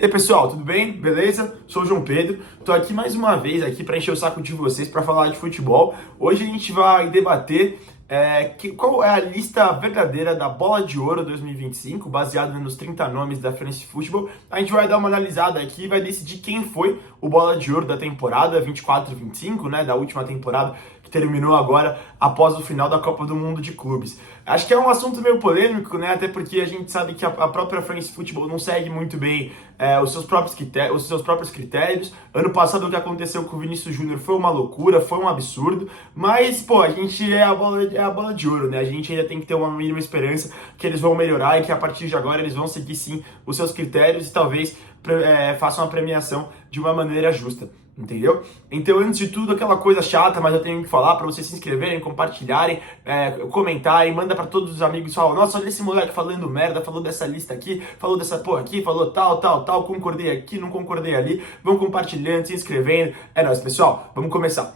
E aí, pessoal, tudo bem? Beleza? Sou o João Pedro. Tô aqui mais uma vez aqui para encher o saco de vocês para falar de futebol. Hoje a gente vai debater qual é a lista verdadeira da Bola de Ouro 2025, baseada nos 30 nomes da France Football. A gente vai dar uma analisada aqui e vai decidir quem foi o Bola de Ouro da temporada 24-25, né, da última temporada que terminou agora após o final da Copa do Mundo de Clubes. Acho que é um assunto meio polêmico, né? Até porque a gente sabe que a própria France Football não segue muito bem os seus próprios critérios. Ano passado o que aconteceu com o Vinícius Júnior foi uma loucura, foi um absurdo. Mas, pô, a gente é a bola de ouro, né? A gente ainda tem que ter uma mínima esperança que eles vão melhorar e que a partir de agora eles vão seguir sim os seus critérios e talvez façam a premiação de uma maneira justa. Entendeu? Então, antes de tudo, aquela coisa chata, mas eu tenho que falar para vocês se inscreverem, compartilharem, comentarem, manda para todos os amigos, fala, nossa, olha esse moleque falando merda, falou dessa lista aqui, falou dessa porra aqui, falou tal, concordei aqui, não concordei ali, vão compartilhando, se inscrevendo. É nóis, pessoal, vamos começar.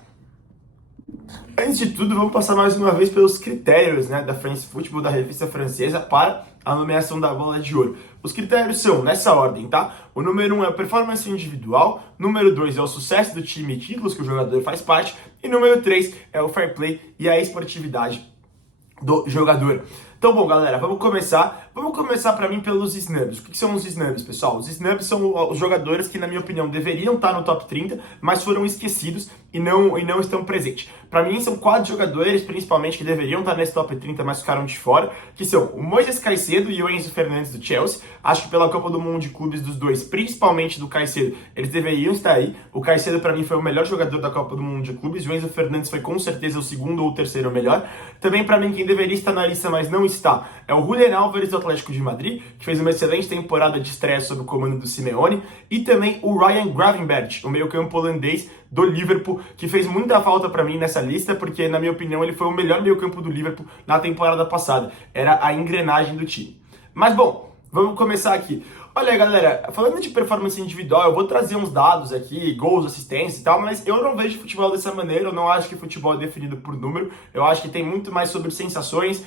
Antes de tudo, vamos passar mais uma vez pelos critérios, né, da France Football, da revista francesa, para a nomeação da Bola de Ouro. Os critérios são nessa ordem, tá? O número 1 é a performance individual, número 2 é o sucesso do time e títulos que o jogador faz parte, e número 3 é o fair play e a esportividade do jogador. Então, bom, galera, vamos começar. Vamos começar para mim pelos snubs. O que são os snubs, pessoal? Os snubs são os jogadores que, na minha opinião, deveriam estar no top 30, mas foram esquecidos e não estão presentes. Para mim, são 4 jogadores, principalmente, que deveriam estar nesse top 30, mas ficaram de fora, que são o Moisés Caicedo e o Enzo Fernandes do Chelsea. Acho que pela Copa do Mundo de Clubes dos dois, principalmente do Caicedo, eles deveriam estar aí. O Caicedo, para mim, foi o melhor jogador da Copa do Mundo de Clubes, e o Enzo Fernandes foi com certeza o segundo ou terceiro melhor. Também, para mim, quem deveria estar na lista, mas não está, é o Julián Álvares do Atlético de Madrid, que fez uma excelente temporada de estreia sob o comando do Simeone, e também o Ryan Gravenberch, o meio-campo holandês do Liverpool, que fez muita falta para mim nessa lista, porque, na minha opinião, ele foi o melhor meio-campo do Liverpool na temporada passada. Era a engrenagem do time. Mas, bom, vamos começar aqui. Olha, galera, falando de performance individual, eu vou trazer uns dados aqui, gols, assistência e tal, mas eu não vejo futebol dessa maneira, eu não acho que futebol é definido por número, eu acho que tem muito mais sobre sensações,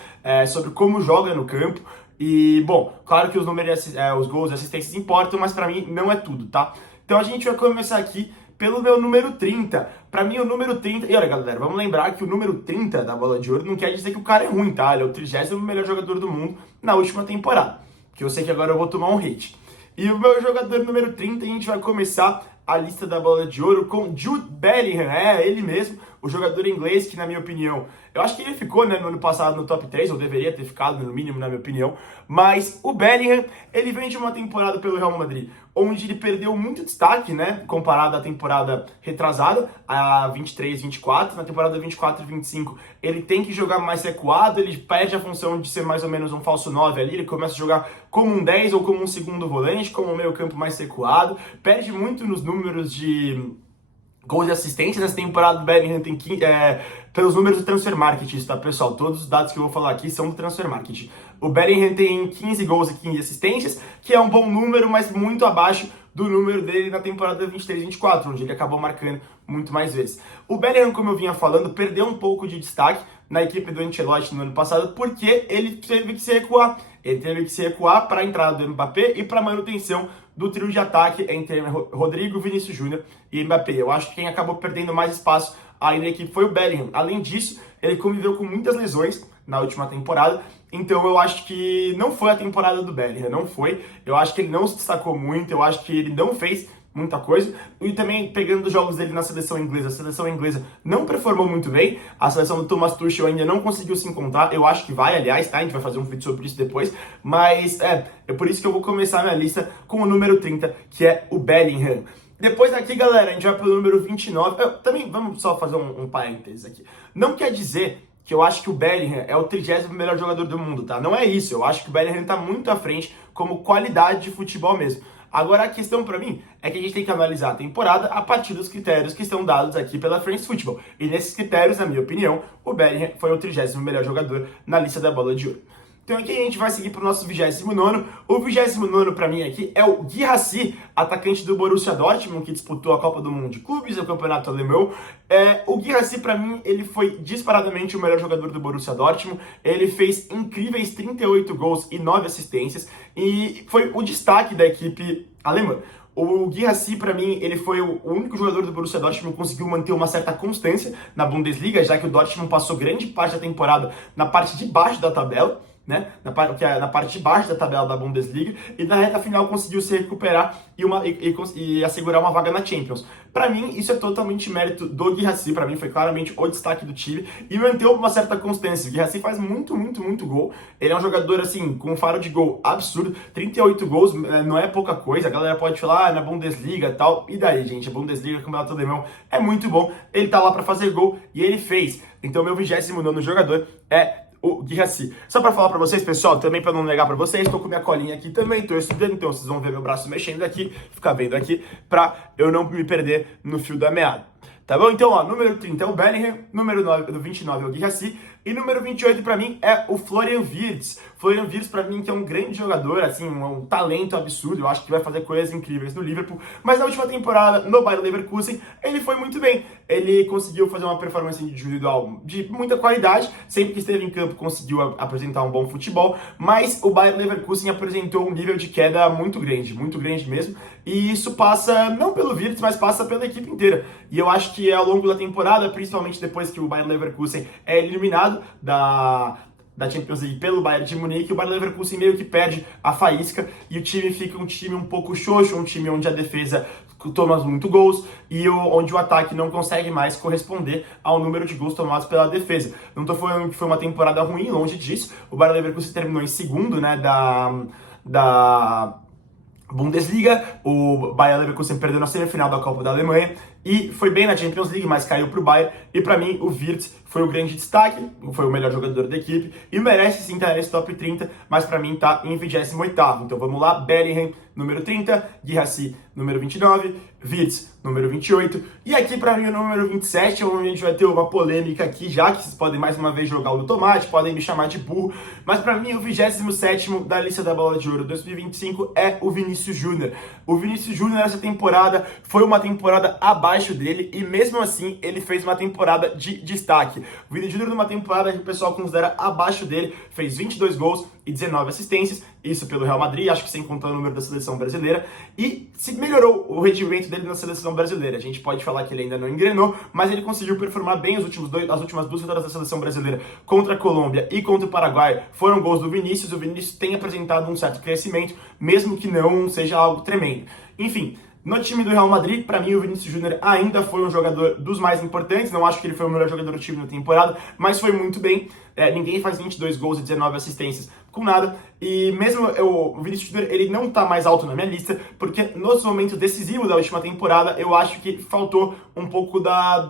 sobre como joga no campo, e, bom, claro que os números, os gols e assistências importam, mas pra mim não é tudo, tá? Então a gente vai começar aqui pelo meu número 30. Pra mim, o número 30... E olha, galera, vamos lembrar que o número 30 da Bola de Ouro não quer dizer que o cara é ruim, tá? Ele é o 30º melhor jogador do mundo na última temporada, que eu sei que agora eu vou tomar um hate. E o meu jogador número 30, a gente vai começar a lista da Bola de Ouro com Jude Bellingham, ele mesmo, o jogador inglês que, na minha opinião, eu acho que ele ficou, né, no ano passado no top 3, ou deveria ter ficado, no mínimo, na minha opinião, mas o Bellingham, ele vem de uma temporada pelo Real Madrid, onde ele perdeu muito destaque, né, comparado à temporada retrasada, a 23-24, na temporada 24-25, ele tem que jogar mais recuado, ele perde a função de ser mais ou menos um falso 9 ali, ele começa a jogar como um 10 ou como um segundo volante, como um meio campo mais recuado, perde muito nos números de gols de assistência. Nessa temporada, o Bellingham tem pelos números do Transfer Market, tá, pessoal? Todos os dados que eu vou falar aqui são do Transfer Market. O Bellingham tem 15 gols e 15 assistências, que é um bom número, mas muito abaixo do número dele na temporada 23-24, onde ele acabou marcando muito mais vezes. O Bellingham, como eu vinha falando, perdeu um pouco de destaque na equipe do Ancelotti no ano passado, porque ele teve que se recuar. Ele teve que se recuar para a entrada do Mbappé e para a manutenção do trio de ataque entre Rodrigo, Vinícius Júnior e Mbappé. Eu acho que quem acabou perdendo mais espaço aí na equipe foi o Bellingham. Além disso, ele conviveu com muitas lesões na última temporada, então eu acho que não foi a temporada do Bellingham, não foi. Eu acho que ele não se destacou muito, eu acho que ele não fez muita coisa, e também pegando os jogos dele na seleção inglesa, a seleção inglesa não performou muito bem, a seleção do Thomas Tuchel ainda não conseguiu se encontrar, eu acho que vai, aliás, tá? A gente vai fazer um vídeo sobre isso depois, mas é por isso que eu vou começar minha lista com o número 30, que é o Bellingham. Depois daqui, galera, a gente vai pro número 29, também vamos só fazer um parênteses aqui, não quer dizer que eu acho que o Bellingham é o 30º melhor jogador do mundo, tá? Não é isso, eu acho que o Bellingham tá muito à frente como qualidade de futebol mesmo. Agora, a questão pra mim é que a gente tem que analisar a temporada a partir dos critérios que estão dados aqui pela France Football. E nesses critérios, na minha opinião, o Bellingham foi o 30º melhor jogador na lista da Bola de Ouro. Então aqui a gente vai seguir para o nosso 29º. O 29º para mim aqui é o Guirassy, atacante do Borussia Dortmund, que disputou a Copa do Mundo de Clubes, o Campeonato Alemão. O Guirassy, para mim, ele foi disparadamente o melhor jogador do Borussia Dortmund. Ele fez incríveis 38 gols e 9 assistências. E foi o destaque da equipe alemã. O Guirassy, para mim, ele foi o único jogador do Borussia Dortmund que conseguiu manter uma certa constância na Bundesliga, já que o Dortmund passou grande parte da temporada na parte de baixo da tabela, né? Na parte de baixo da tabela da Bundesliga, e na reta final conseguiu se recuperar e assegurar uma vaga na Champions. Para mim, isso é totalmente mérito do Guirassy. Para mim, foi claramente o destaque do time e manteve uma certa constância. O Guirassy faz muito gol. Ele é um jogador, assim, com um faro de gol absurdo. 38 gols não é pouca coisa. A galera pode falar, na Bundesliga e tal. E daí, gente? A Bundesliga, como ela alemão, é muito bom. Ele tá lá para fazer gol e ele fez. Então, meu 29º jogador é o Guirassy. Só pra falar pra vocês, pessoal, também pra não negar pra vocês, tô com minha colinha aqui também, tô estudando, então vocês vão ver meu braço mexendo aqui, ficar vendo aqui, pra eu não me perder no fio da meada. Tá bom? Então, ó, número 30 é o Bellingham, número 29 é o Guirassy, e número 28 pra mim é o Florian Wirtz. Florian Wirtz pra mim que é um grande jogador, assim, um talento absurdo, eu acho que vai fazer coisas incríveis no Liverpool, mas na última temporada no Bayer Leverkusen ele foi muito bem. Ele conseguiu fazer uma performance individual de muita qualidade, sempre que esteve em campo conseguiu apresentar um bom futebol, mas o Bayer Leverkusen apresentou um nível de queda muito grande mesmo, e isso passa não pelo Wirtz, mas passa pela equipe inteira. E eu acho que ao longo da temporada, principalmente depois que o Bayer Leverkusen é eliminado da Champions League pelo Bayern de Munique, o Bayer Leverkusen meio que perde a faísca e o time fica um time um pouco xoxo, um time onde a defesa toma muito gols e onde o ataque não consegue mais corresponder ao número de gols tomados pela defesa. Não estou falando que foi uma temporada ruim, longe disso. O Bayer Leverkusen terminou em segundo, né, da Bundesliga. O Bayer Leverkusen perdeu na semifinal da Copa da Alemanha e foi bem na Champions League, mas caiu pro Bayern. E para mim, o Wirtz foi o grande destaque, foi o melhor jogador da equipe e merece sim estar nesse top 30, mas para mim tá em 28º. Então vamos lá, Bellingham, número 30, Guirassy, número 29, Wirtz, número 28. E aqui para mim o número 27, onde a gente vai ter uma polêmica aqui, já que vocês podem mais uma vez jogar o do tomate, podem me chamar de burro, mas para mim o 27º da lista da Bola de Ouro 2025 é o Vinícius Júnior. O Vinícius Júnior nessa temporada foi uma temporada abaixo dele e mesmo assim ele fez uma temporada de destaque. O Vinícius Júnior numa temporada que o pessoal considera abaixo dele, fez 22 gols e 19 assistências, isso pelo Real Madrid, acho que sem contar o número da seleção brasileira, e se melhorou o rendimento dele na seleção brasileira. A gente pode falar que ele ainda não engrenou, mas ele conseguiu performar bem as últimas duas vitórias da seleção brasileira contra a Colômbia e contra o Paraguai. Foram gols do Vinícius, o Vinícius tem apresentado um certo crescimento, mesmo que não seja algo tremendo. Enfim, no time do Real Madrid, para mim o Vinícius Júnior ainda foi um jogador dos mais importantes, não acho que ele foi o melhor jogador do time na temporada, mas foi muito bem. Ninguém faz 22 gols e 19 assistências com nada, e mesmo o Vinícius Júnior, ele não tá mais alto na minha lista, porque nos momentos decisivos da última temporada, eu acho que faltou um pouco da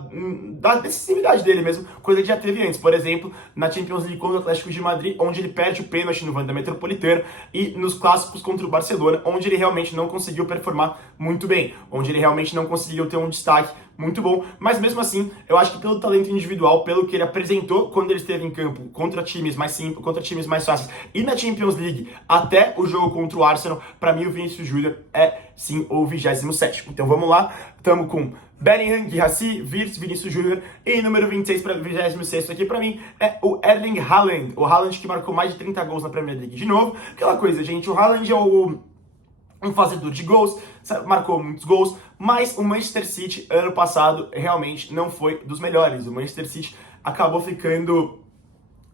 decisividade dele mesmo, coisa que já teve antes. Por exemplo, na Champions League contra o Atlético de Madrid, onde ele perde o pênalti no Wanda Metropolitano, e nos clássicos contra o Barcelona, onde ele realmente não conseguiu performar muito bem, onde ele realmente não conseguiu ter um destaque muito bom, mas mesmo assim, eu acho que pelo talento individual, pelo que ele apresentou quando ele esteve em campo contra times mais simples, contra times mais fáceis, e na Champions League, até o jogo contra o Arsenal, para mim o Vinícius Júnior é sim o 27º. Então vamos lá, estamos com Bellingham, Guirassy, Wirtz, Vinícius Júnior, e número 26 para 26º aqui para mim é o Erling Haaland, o Haaland que marcou mais de 30 gols na Premier League. De novo, aquela coisa, gente, o Haaland é um fazedor de gols, marcou muitos gols, mas o Manchester City ano passado realmente não foi dos melhores. O Manchester City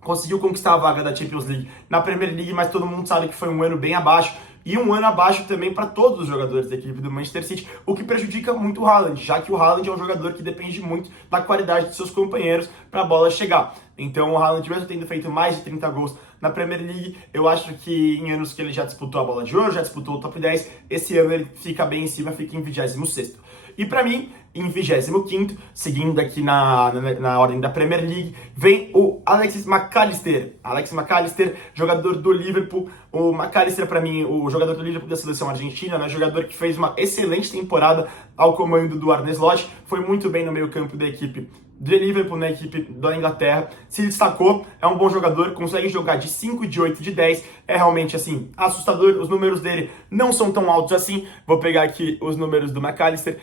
conseguiu conquistar a vaga da Champions League na Premier League, mas todo mundo sabe que foi um ano bem abaixo, e um ano abaixo também para todos os jogadores da equipe do Manchester City, o que prejudica muito o Haaland, já que o Haaland é um jogador que depende muito da qualidade de seus companheiros para a bola chegar. Então o Haaland, mesmo tendo feito mais de 30 gols na Premier League, eu acho que em anos que ele já disputou a Bola de Ouro, já disputou o top 10, esse ano ele fica bem em cima, fica em 26º. E para mim, em 25º, seguindo aqui na ordem da Premier League, vem o Alexis McAllister. Alex McAllister, jogador do Liverpool. O McAllister, para mim, o jogador do Liverpool da seleção argentina, né? Jogador que fez uma excelente temporada ao comando do Arne Slot, foi muito bem no meio campo da equipe do Liverpool, na equipe da Inglaterra, se destacou, é um bom jogador, consegue jogar de 5, de 8, de 10, é realmente, assim, assustador. Os números dele não são tão altos assim. Vou pegar aqui os números do McAllister.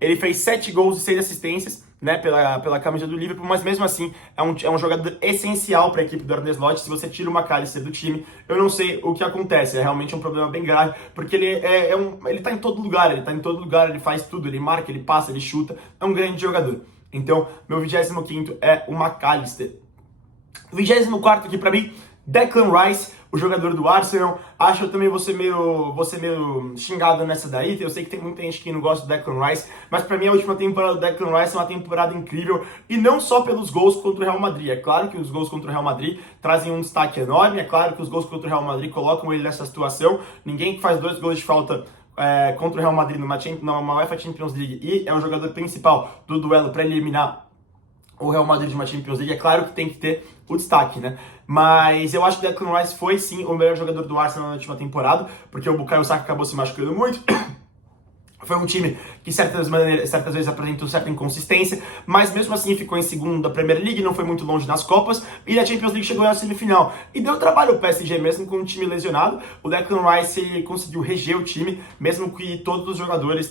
Ele fez 7 gols e 6 assistências né, pela camisa do Liverpool, mas mesmo assim é um jogador essencial para a equipe do Arne Slot. Se você tira o McAllister do time, eu não sei o que acontece, é realmente um problema bem grave, porque ele tá em todo lugar, ele faz tudo, ele marca, ele passa, ele chuta, é um grande jogador. Então, meu 25º é o McAllister. 24º aqui para mim, Declan Rice, o jogador do Arsenal. Acho que eu também vou ser meio xingado nessa daí. Eu sei que tem muita gente que não gosta do Declan Rice, mas pra mim a última temporada do Declan Rice é uma temporada incrível, e não só pelos gols contra o Real Madrid. É claro que os gols contra o Real Madrid trazem um destaque enorme, é claro que os gols contra o Real Madrid colocam ele nessa situação. Ninguém que faz 2 gols de falta contra o Real Madrid numa UEFA Champions League e é o jogador principal do duelo para eliminar o Real Madrid de uma Champions League, é claro que tem que ter o destaque, né? Mas eu acho que o Declan Rice foi sim o melhor jogador do Arsenal na última temporada, porque o Bukayo Saka acabou se machucando muito. Foi um time que certas vezes apresentou certa inconsistência, mas mesmo assim ficou em segundo da Premier League, não foi muito longe nas Copas, e na Champions League chegou na semifinal. E deu trabalho ao PSG mesmo com o time lesionado. O Declan Rice conseguiu reger o time, mesmo que todos os jogadores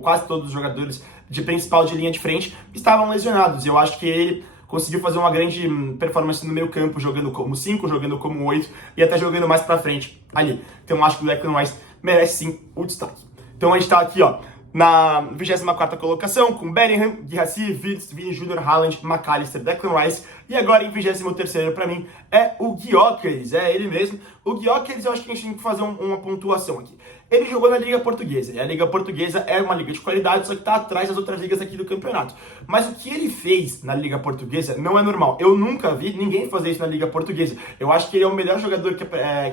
quase todos os jogadores de principal de linha de frente estavam lesionados. Eu acho que ele conseguiu fazer uma grande performance no meio campo, jogando como 5, jogando como 8 e até jogando mais pra frente ali. Então acho que o Declan Rice merece sim o destaque. Então a gente tá aqui, ó, na 24ª colocação, com Bellingham, Guirassy, Wirtz, Vini Jr., Haaland, McAllister, Declan Rice. E agora em 23º pra mim é o Gyökeres, é ele mesmo. O Gyökeres, eu acho que a gente tem que fazer uma pontuação aqui. Ele jogou na Liga Portuguesa, e a Liga Portuguesa é uma liga de qualidade, só que tá atrás das outras ligas aqui do campeonato. Mas o que ele fez na Liga Portuguesa não é normal. Eu nunca vi ninguém fazer isso na Liga Portuguesa. Eu acho que ele é o melhor jogador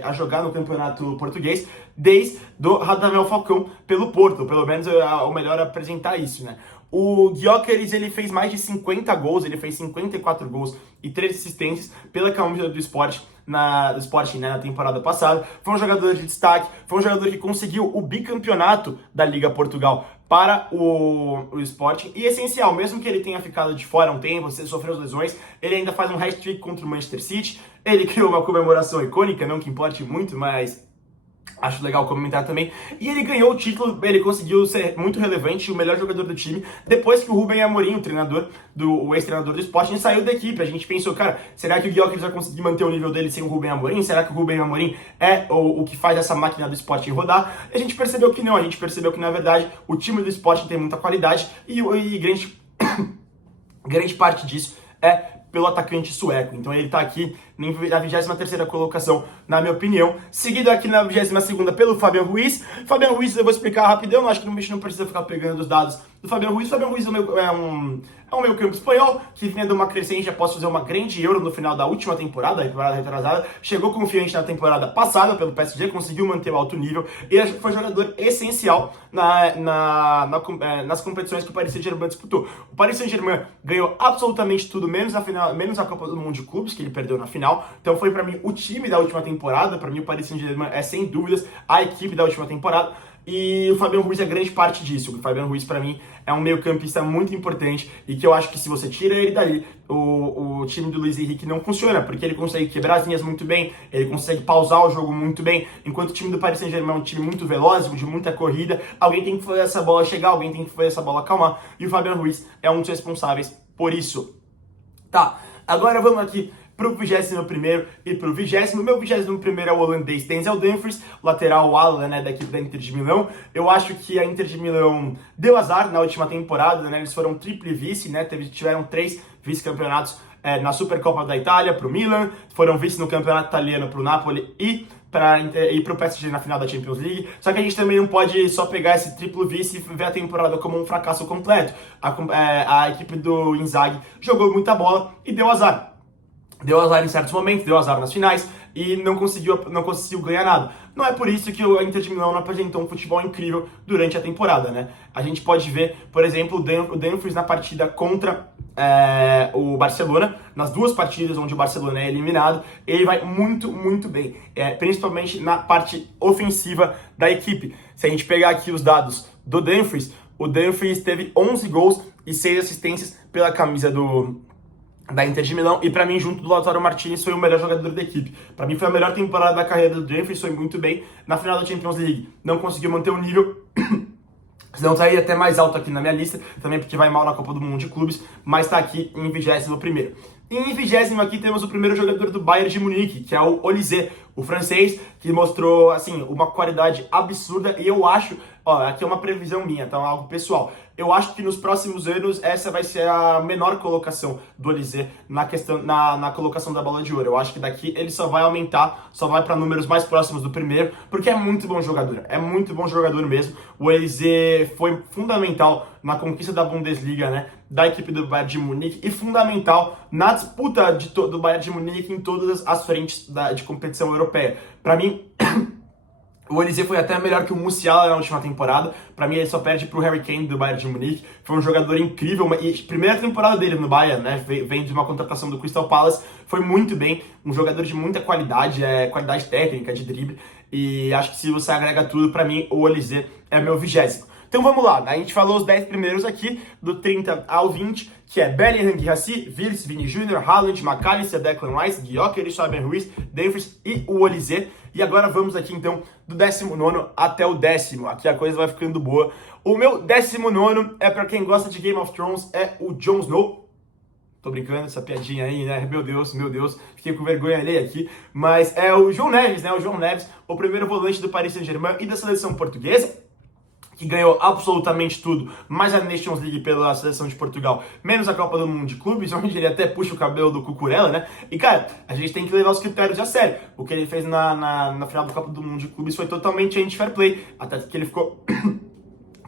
a jogar no campeonato português desde do Radamel Falcão pelo Porto, pelo menos é o melhor a apresentar isso, né? O Gyökeres, ele fez mais de 50 gols, ele fez 54 gols e 3 assistências pela camisa do Sporting na temporada passada. Foi um jogador de destaque, foi um jogador que conseguiu o bicampeonato da Liga Portugal para o Sporting, e essencial, mesmo que ele tenha ficado de fora um tempo, sofreu as lesões, ele ainda faz um hat-trick contra o Manchester City. Ele criou uma comemoração icônica, não que importe muito, mas acho legal comentar também. E ele ganhou o título, ele conseguiu ser muito relevante, o melhor jogador do time, depois que o Rubem Amorim, o ex-treinador do Sporting, saiu da equipe. A gente pensou, cara, será que o Gyökeres vai conseguir manter o nível dele sem o Rubem Amorim? Será que o Rubem Amorim é o que faz essa máquina do Sporting rodar? E a gente percebeu que não, a gente percebeu que, na verdade, o time do Sporting tem muita qualidade e grande parte disso é pelo atacante sueco. Então ele tá aqui na 23ª colocação, na minha opinião. Seguido aqui na 22ª pelo Fabian Ruiz. Fabian Ruiz, eu vou explicar rapidão, acho que o bicho não precisa ficar pegando os dados do Fabian Ruiz. Fabian Ruiz é um meio campo espanhol que vinha de uma crescente após fazer uma grande Euro no final da última temporada, a temporada retrasada. Chegou confiante na temporada passada pelo PSG, conseguiu manter o alto nível e foi jogador essencial nas competições que o Paris Saint-Germain disputou. O Paris Saint-Germain ganhou absolutamente tudo, menos a Copa do Mundo de Clubes, que ele perdeu na final. Então foi pra mim o time da última temporada. Pra mim o Paris Saint-Germain é sem dúvidas a equipe da última temporada. E o Fabian Ruiz é grande parte disso. O Fabian Ruiz, pra mim, é um meio-campista muito importante e que eu acho que se você tira ele dali, o time do Luiz Henrique não funciona, porque ele consegue quebrar as linhas muito bem, ele consegue pausar o jogo muito bem, enquanto o time do Paris Saint-Germain é um time muito veloz, de muita corrida. Alguém tem que fazer essa bola chegar, alguém tem que fazer essa bola acalmar, e o Fabian Ruiz é um dos responsáveis por isso. Tá, agora vamos aqui pro 21º e pro 20º. Meu 21º é o holandês Denzel Dumfries, lateral ala, né, da equipe da Inter de Milão. Eu acho que a Inter de Milão deu azar na última temporada, né, eles foram triple vice, né, tiveram 3 vice-campeonatos na Supercopa da Itália pro Milan, foram vice no campeonato italiano pro Napoli e pro PSG na final da Champions League. Só que a gente também não pode só pegar esse triplo vice e ver a temporada como um fracasso completo. A equipe do Inzaghi jogou muita bola e deu azar. Deu azar em certos momentos, deu azar nas finais e não conseguiu ganhar nada. Não é por isso que o Inter de Milão não apresentou um futebol incrível durante a temporada, né? A gente pode ver, por exemplo, o Dumfries na partida contra o Barcelona, nas 2 partidas onde o Barcelona é eliminado, ele vai muito, muito bem, principalmente na parte ofensiva da equipe. Se a gente pegar aqui os dados do Dumfries, o Dumfries teve 11 gols e 6 assistências pela camisa da Inter de Milão, e pra mim, junto do Lautaro Martinez, foi o melhor jogador da equipe. Pra mim foi a melhor temporada da carreira do Dumfries, foi muito bem na final da Champions League. Não conseguiu manter o nível, Senão estaria até mais alto aqui na minha lista, também porque vai mal na Copa do Mundo de Clubes, mas está aqui em 21º. E em 20º aqui temos o primeiro jogador do Bayern de Munique, que é o Olise, o francês, que mostrou, assim, uma qualidade absurda. E eu acho, ó, aqui é uma previsão minha, tá? Algo pessoal. Eu acho que nos próximos anos essa vai ser a menor colocação do Olise na colocação da Bola de Ouro. Eu acho que daqui ele só vai aumentar, só vai para números mais próximos do primeiro, porque é muito bom jogador. É muito bom jogador mesmo. O Olise foi fundamental na conquista da Bundesliga, né? Da equipe do Bayern de Munique e fundamental na disputa do Bayern de Munique em todas as frentes de competição europeia. Para mim, o Olise foi até melhor que o Musiala na última temporada. Para mim, ele só perde pro Harry Kane do Bayern de Munique. Foi um jogador incrível. E primeira temporada dele no Bayern, né? Vem de uma contratação do Crystal Palace. Foi muito bem. Um jogador de muita qualidade, qualidade técnica, de drible. E acho que se você agrega tudo, para mim, o Olise é meu 20º. Então vamos lá, a gente falou os 10 primeiros aqui, do 30 ao 20, que é Bellingham, Guirassy, Wirtz, Vini Jr., Haaland, McAllister, Declan Rice, Gyökeres, Fabian Ruiz, Dumfries e o Olise. E agora vamos aqui então do 19º até o 10º, aqui a coisa vai ficando boa. O meu 19º é para quem gosta de Game of Thrones, é o Jon Snow. Tô brincando, essa piadinha aí, né? Meu Deus, fiquei com vergonha alheia aqui. Mas é o João Neves, né? O João Neves, o primeiro volante do Paris Saint-Germain e da seleção portuguesa, que ganhou absolutamente tudo, mais a Nations League pela seleção de Portugal, menos a Copa do Mundo de Clubes, onde ele até puxa o cabelo do Cucurella, né? E, cara, a gente tem que levar os critérios a sério. O que ele fez na final da Copa do Mundo de Clubes foi totalmente anti-fair play, até que ele ficou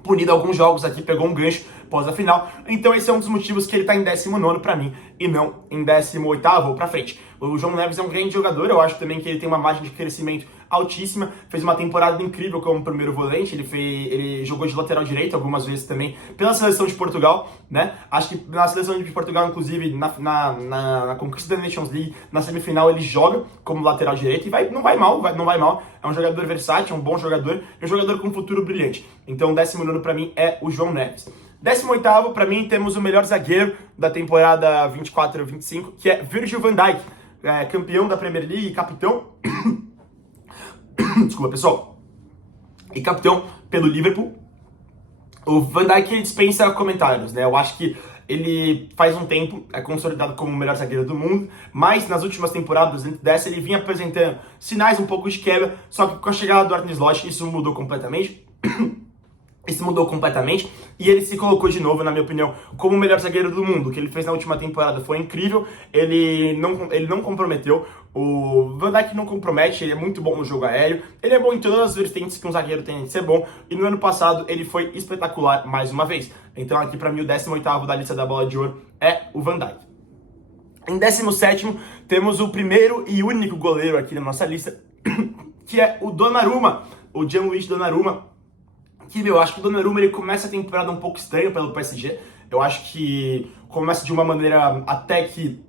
punido alguns jogos aqui, pegou um gancho após a final. Então esse é um dos motivos que ele tá em 19º pra mim e não em 18º ou pra frente. O João Neves é um grande jogador, eu acho também que ele tem uma margem de crescimento altíssima, fez uma temporada incrível como primeiro volante, ele jogou de lateral direito algumas vezes também pela seleção de Portugal, né? Acho que na seleção de Portugal, inclusive, na conquista da Nations League, na semifinal ele joga como lateral direito e não vai mal. É um jogador versátil, é um bom jogador, é um jogador com um futuro brilhante. Então, 19º pra mim é o João Neves. 18º, pra mim, temos o melhor zagueiro da temporada 24-25, que é Virgil van Dijk, campeão da Premier League e capitão... Desculpa, pessoal. E capitão pelo Liverpool. O Van Dijk ele dispensa comentários, né? Eu acho que ele faz um tempo é consolidado como o melhor zagueiro do mundo, mas nas últimas temporadas, antes dessa, ele vinha apresentando sinais um pouco de quebra, só que com a chegada do Arne Slot isso mudou completamente. E ele se colocou de novo, na minha opinião, como o melhor zagueiro do mundo. O que ele fez na última temporada foi incrível, ele não comprometeu. O Van Dijk não compromete, ele é muito bom no jogo aéreo, ele é bom em todas as vertentes que um zagueiro tem de ser bom, e no ano passado ele foi espetacular mais uma vez. Então aqui pra mim o 18º da lista da Bola de Ouro é o Van Dijk. Em 17º temos o primeiro e único goleiro aqui na nossa lista, que é o Donnarumma, o Gianluigi Donnarumma. Que, eu acho que o Donnarumma ele começa a temporada um pouco estranha pelo PSG. Eu acho que começa de uma maneira até que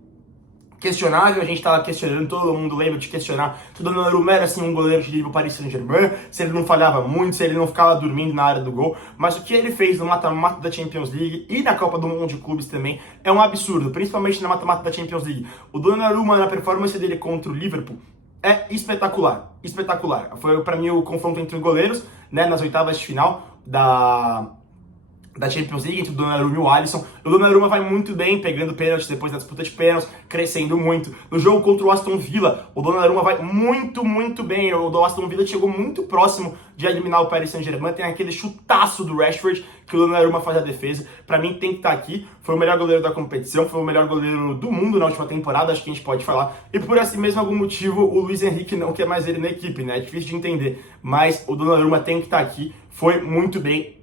questionável. A gente tava questionando, todo mundo lembra de questionar se o Donnarumma era assim um goleiro de nível Paris Saint-Germain, se ele não falhava muito, se ele não ficava dormindo na área do gol. Mas o que ele fez no mata-mata da Champions League e na Copa do Mundo de Clubes também é um absurdo, principalmente na mata-mata da Champions League. O Donnarumma, na performance dele contra o Liverpool, é espetacular, espetacular. Foi pra mim o confronto entre os goleiros, né, nas oitavas de final da Champions League, entre o Donnarumma e o Alisson. O Donnarumma vai muito bem, pegando pênaltis depois da disputa de pênaltis, crescendo muito. No jogo contra o Aston Villa, o Donnarumma vai muito, muito bem. O Aston Villa chegou muito próximo de eliminar o Paris Saint-Germain. Tem aquele chutaço do Rashford que o Donnarumma faz a defesa. Pra mim tem que estar aqui. Foi o melhor goleiro da competição, foi o melhor goleiro do mundo na última temporada, acho que a gente pode falar. E por assim mesmo, algum motivo, o Luiz Henrique não quer mais ele na equipe, né? É difícil de entender. Mas o Donnarumma tem que estar aqui. Foi muito bem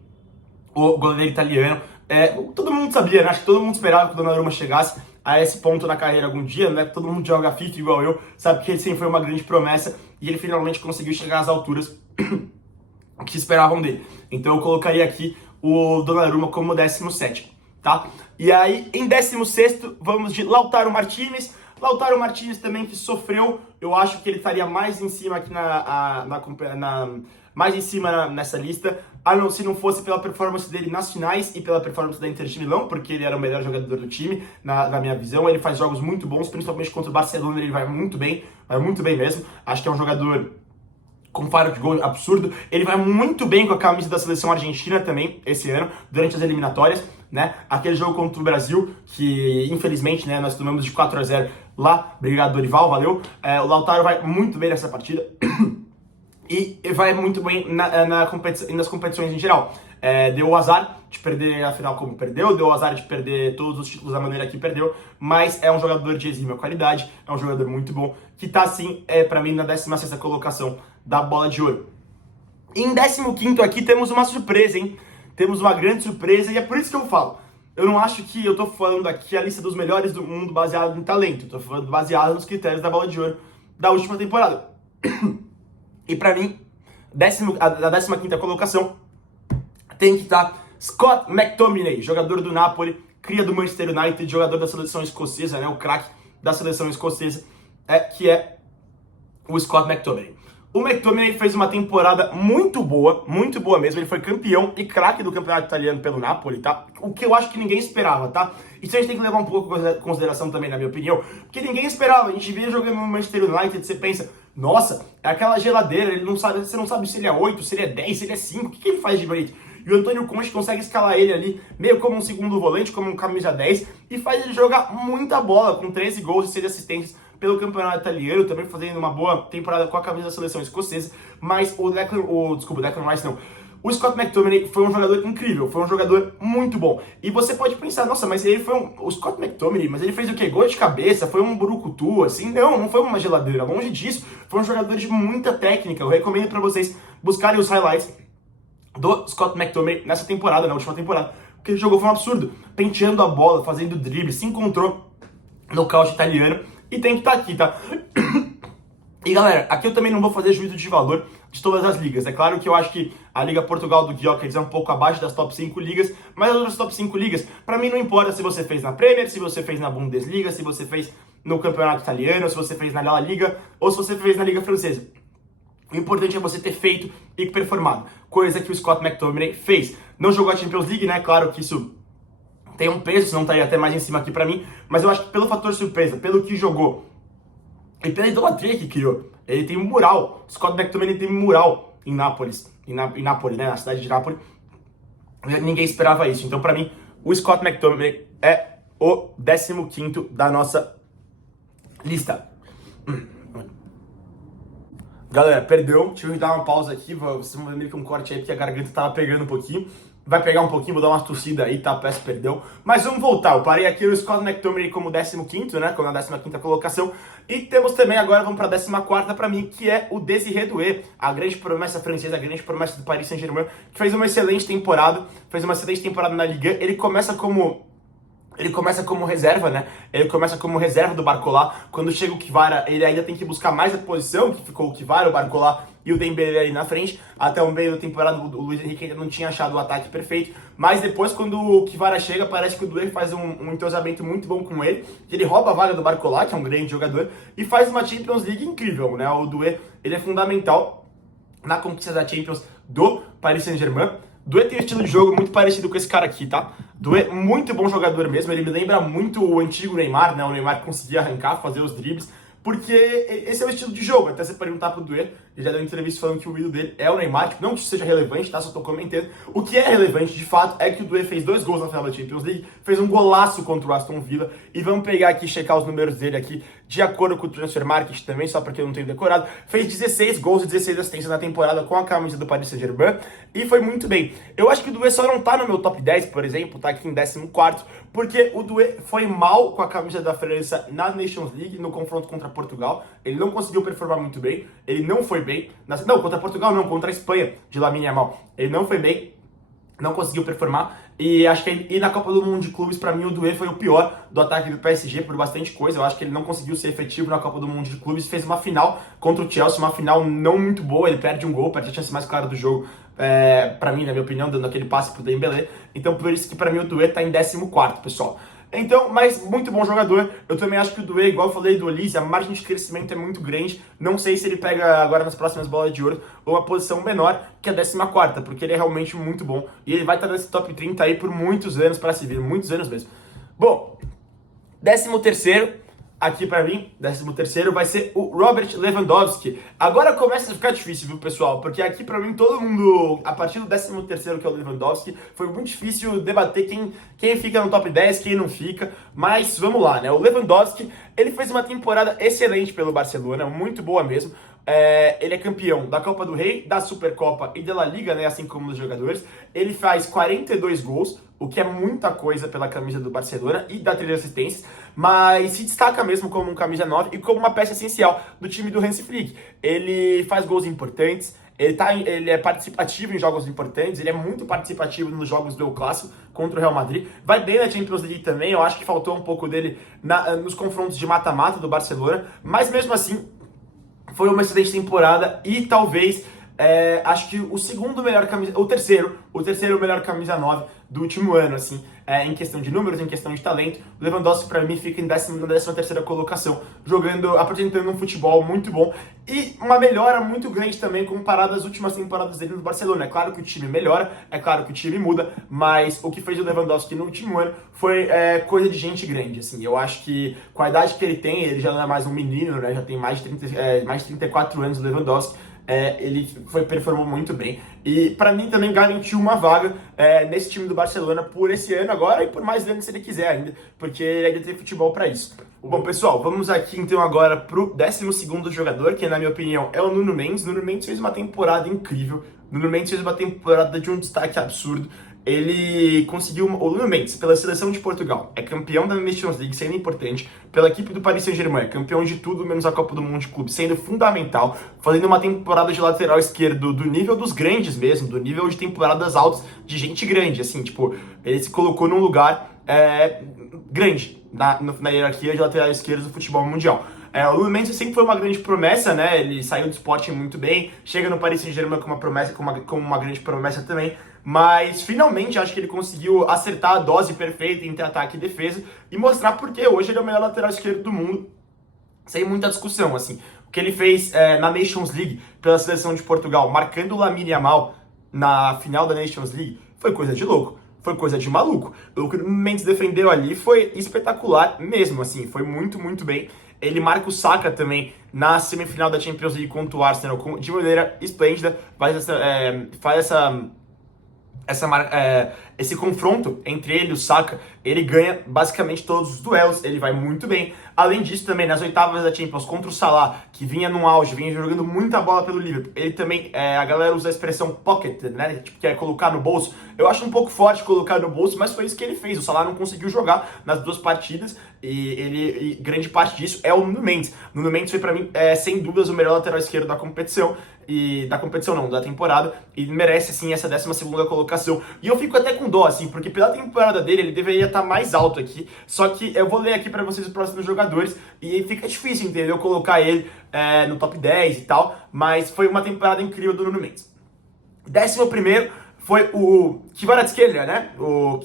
o goleiro italiano. Todo mundo sabia, né? Acho que todo mundo esperava que o Donnarumma chegasse a esse ponto na carreira algum dia, né? Todo mundo joga FIFA igual eu, sabe que ele sempre foi uma grande promessa e ele finalmente conseguiu chegar às alturas que esperavam dele. Então eu colocaria aqui o Donnarumma como 17º, tá? E aí, em 16º, vamos de Lautaro Martinez. Lautaro Martinez também que sofreu, eu acho que ele estaria mais em cima aqui mais em cima nessa lista, se não fosse pela performance dele nas finais e pela performance da Inter de Milão, porque ele era o melhor jogador do time, na minha visão. Ele faz jogos muito bons, principalmente contra o Barcelona, ele vai muito bem mesmo. Acho que é um jogador com faro de gol absurdo. Ele vai muito bem com a camisa da seleção argentina também, esse ano, durante as eliminatórias, né? Aquele jogo contra o Brasil, que infelizmente, né, nós tomamos de 4-0 lá. Obrigado, Dorival, valeu. O Lautaro vai muito bem nessa partida. E vai muito bem nas competições em geral. Deu o azar de perder a final como perdeu, deu o azar de perder todos os títulos da maneira que perdeu, mas é um jogador de exímia qualidade, é um jogador muito bom, que tá sim, pra mim, na 16ª colocação da Bola de Ouro. Em 15º aqui temos uma surpresa, hein? Temos uma grande surpresa, e é por isso que eu falo. Eu não acho que eu tô falando aqui a lista dos melhores do mundo baseado em talento, eu tô falando baseado nos critérios da Bola de Ouro da última temporada. E pra mim, a 15ª colocação tem que estar Scott McTominay, jogador do Napoli, cria do Manchester United, jogador da seleção escocesa, né, o craque da seleção escocesa, que é o Scott McTominay. O McTominay fez uma temporada muito boa mesmo, ele foi campeão e craque do campeonato italiano pelo Napoli, tá? O que eu acho que ninguém esperava, tá? Isso a gente tem que levar um pouco em consideração também, na minha opinião, porque ninguém esperava, a gente via jogando no Manchester United, você pensa, nossa, é aquela geladeira, ele não sabe, você não sabe se ele é 8, se ele é 10, se ele é 5, o que ele faz de direito? E o Antônio Conte consegue escalar ele ali, meio como um segundo volante, como um camisa 10, e faz ele jogar muita bola, com 13 gols e 6 assistências pelo campeonato italiano, também fazendo uma boa temporada com a camisa da seleção escocesa, mas o Declan Rice não. O Scott McTominay foi um jogador incrível, foi um jogador muito bom. E você pode pensar, nossa, mas ele foi o Scott McTominay, mas ele fez o quê? Gol de cabeça, foi um burucutu, assim? Não foi uma geladeira, longe disso. Foi um jogador de muita técnica. Eu recomendo pra vocês buscarem os highlights do Scott McTominay nessa temporada, na última temporada. Porque ele jogou foi um absurdo, penteando a bola, fazendo drible, se encontrou no caos italiano e tem que estar aqui, tá? E galera, aqui eu também não vou fazer juízo de valor de todas as ligas. É claro que eu acho que a Liga Portugal do Gyökeres é um pouco abaixo das top 5 ligas, mas as outras top 5 ligas, pra mim não importa se você fez na Premier, se você fez na Bundesliga, se você fez no Campeonato Italiano, se você fez na La Liga ou se você fez na Liga Francesa. O importante é você ter feito e performado, coisa que o Scott McTominay fez. Não jogou a Champions League, né? Claro que isso tem um peso, senão estaria até mais em cima aqui pra mim, mas eu acho que pelo fator surpresa, pelo que jogou e pela idolatria que criou, ele tem um mural. Scott McTominay tem um mural em Nápoles, em Nápoles, né? Na cidade de Nápoles. Ninguém esperava isso. Então, pra mim, o Scott McTominay é o 15º da nossa lista. Galera, perdão, tive que dar uma pausa aqui, vocês vão ver meio que um corte aí, porque a garganta tava pegando um pouquinho. Vai pegar um pouquinho, vou dar uma tossida aí, tá? Peço perdão. Mas vamos voltar, eu parei aqui o Scott McTominay como 15º, né? Como na 15ª colocação. E temos também agora, vamos pra 14ª pra mim, que é o Désiré Doué, a grande promessa francesa, a grande promessa do Paris Saint-Germain, que fez uma excelente temporada, na Ligue 1. Ele começa como reserva, né? Ele começa como reserva do Barcola. Quando chega o Kvara, ele ainda tem que buscar mais a posição, que ficou o Kvara, o Barcola e o Dembélé ali na frente. Até o meio da temporada, o Luiz Henrique ainda não tinha achado o ataque perfeito. Mas depois, quando o Kvara chega, parece que o Doué faz um entrosamento muito bom com ele. Ele rouba a vaga do Barcola, que é um grande jogador, e faz uma Champions League incrível, né? O Doué, ele é fundamental na conquista da Champions do Paris Saint-Germain. Doué tem um estilo de jogo muito parecido com esse cara aqui, tá? Doué, muito bom jogador mesmo, ele me lembra muito o antigo Neymar, né? O Neymar conseguia arrancar, fazer os dribles, porque esse é o estilo de jogo. Até você perguntar pro Doué, ele já deu uma entrevista falando que o ídolo dele é o Neymar, não que isso seja relevante, tá? Só tô comentando. O que é relevante, de fato, é que o Doué fez 2 gols na final da Champions League, fez um golaço contra o Aston Villa, e vamos pegar aqui, checar os números dele aqui, de acordo com o Transfer Market também, só porque eu não tenho decorado, fez 16 gols e 16 assistências na temporada com a camisa do Paris Saint-Germain, e foi muito bem. Eu acho que o Doué só não tá no meu top 10, por exemplo, tá aqui em 14º, porque o Doué foi mal com a camisa da França na Nations League, no confronto contra Portugal. Ele não conseguiu performar muito bem, ele não foi bem. Não, contra Portugal não, contra a Espanha, de Lamine Yamal. Ele não foi bem, não conseguiu performar. E acho que e na Copa do Mundo de Clubes, pra mim, o Doué foi o pior do ataque do PSG por bastante coisa. Eu acho que ele não conseguiu ser efetivo na Copa do Mundo de Clubes. Fez uma final contra o Chelsea, uma final não muito boa. Ele perde um gol, perde a chance mais clara do jogo, pra mim, na minha opinião, dando aquele passe pro Dembélé. Então, por isso que pra mim o Doué tá em 14º, pessoal. Então, mas muito bom jogador. Eu também acho que o Doué, igual eu falei do Olise, a margem de crescimento é muito grande. Não sei se ele pega agora nas próximas bolas de ouro uma posição menor que a 14ª, porque ele é realmente muito bom. E ele vai estar nesse top 30 aí por muitos anos para se vir, muitos anos mesmo. Bom, 13º, aqui pra mim, 13º, vai ser o Robert Lewandowski. Agora começa a ficar difícil, viu, pessoal? Porque aqui pra mim todo mundo, a partir do 13º, que é o Lewandowski, foi muito difícil debater quem fica no top 10, quem não fica. Mas vamos lá, né? O Lewandowski, ele fez uma temporada excelente pelo Barcelona, muito boa mesmo. Ele é campeão da Copa do Rei, da Supercopa e da La Liga, né, assim como os jogadores. Ele faz 42 gols, o que é muita coisa pela camisa do Barcelona, e dá 3 assistências, mas se destaca mesmo como um camisa 9 e como uma peça essencial do time do Hansi Flick. Ele faz gols importantes, ele é participativo em jogos importantes, ele é muito participativo nos jogos do El Clássico contra o Real Madrid. Vai bem na Champions League também, eu acho que faltou um pouco dele nos confrontos de mata-mata do Barcelona, mas mesmo assim foi uma excelente temporada e talvez, acho que o segundo melhor camisa, o terceiro melhor camisa 9 do último ano, assim, em questão de números, em questão de talento. O Lewandowski, pra mim, fica na 13ª colocação, apresentando um futebol muito bom e uma melhora muito grande também comparado às últimas temporadas dele no Barcelona. É claro que o time melhora, é claro que o time muda, mas o que fez o Lewandowski no último ano foi coisa de gente grande, assim. Eu acho que com a idade que ele tem, ele já não é mais um menino, né? Já tem mais de 34 anos o Lewandowski. Ele performou muito bem e pra mim também garantiu uma vaga nesse time do Barcelona por esse ano agora e por mais anos se ele quiser ainda, porque ele ainda tem futebol pra isso. Bom, pessoal, vamos aqui então agora pro 12º jogador, que na minha opinião é o Nuno Mendes. Nuno Mendes fez uma temporada incrível, Nuno Mendes fez uma temporada de um destaque absurdo. Ele conseguiu, o Nuno Mendes, pela seleção de Portugal, é campeão da Nations League, sendo importante, pela equipe do Paris Saint-Germain, campeão de tudo, menos a Copa do Mundo de Clube, sendo fundamental, fazendo uma temporada de lateral esquerdo do nível dos grandes mesmo, do nível de temporadas altas de gente grande, assim, tipo, ele se colocou num lugar grande na hierarquia de lateral esquerdo do futebol mundial. O Nuno Mendes sempre foi uma grande promessa, né? Ele saiu do Sporting muito bem, chega no Paris Saint-Germain com uma grande promessa também, mas finalmente acho que ele conseguiu acertar a dose perfeita entre ataque e defesa e mostrar porque hoje ele é o melhor lateral esquerdo do mundo, sem muita discussão, assim. O que ele fez na Nations League pela seleção de Portugal, marcando o Lamine Yamal na final da Nations League, foi coisa de louco. Foi coisa de maluco. O que o Mendes defendeu ali foi espetacular mesmo, assim, foi muito, muito bem. Ele marca o Saka também na semifinal da Champions League contra o Arsenal de maneira esplêndida, faz esse confronto entre ele e o Saka, ele ganha basicamente todos os duelos, ele vai muito bem. Além disso, também nas oitavas da Champions contra o Salah, que vinha num auge, vinha jogando muita bola pelo Liverpool, ele também, a galera usa a expressão pocket, né, tipo, que é colocar no bolso. Eu acho um pouco forte colocar no bolso, mas foi isso que ele fez. O Salah não conseguiu jogar nas duas partidas e grande parte disso é o Nuno Mendes. O Nuno Mendes foi pra mim, sem dúvidas, o melhor lateral esquerdo da competição. Da temporada, e merece, assim, essa 12ª colocação. E eu fico até com dó, assim, porque pela temporada dele, ele deveria estar mais alto aqui, só que eu vou ler aqui pra vocês os próximos jogadores, e fica difícil, entendeu, colocar ele no top 10 e tal, mas foi uma temporada incrível do Nuno Mendes. 11º foi o Kvaratskhelia, né? O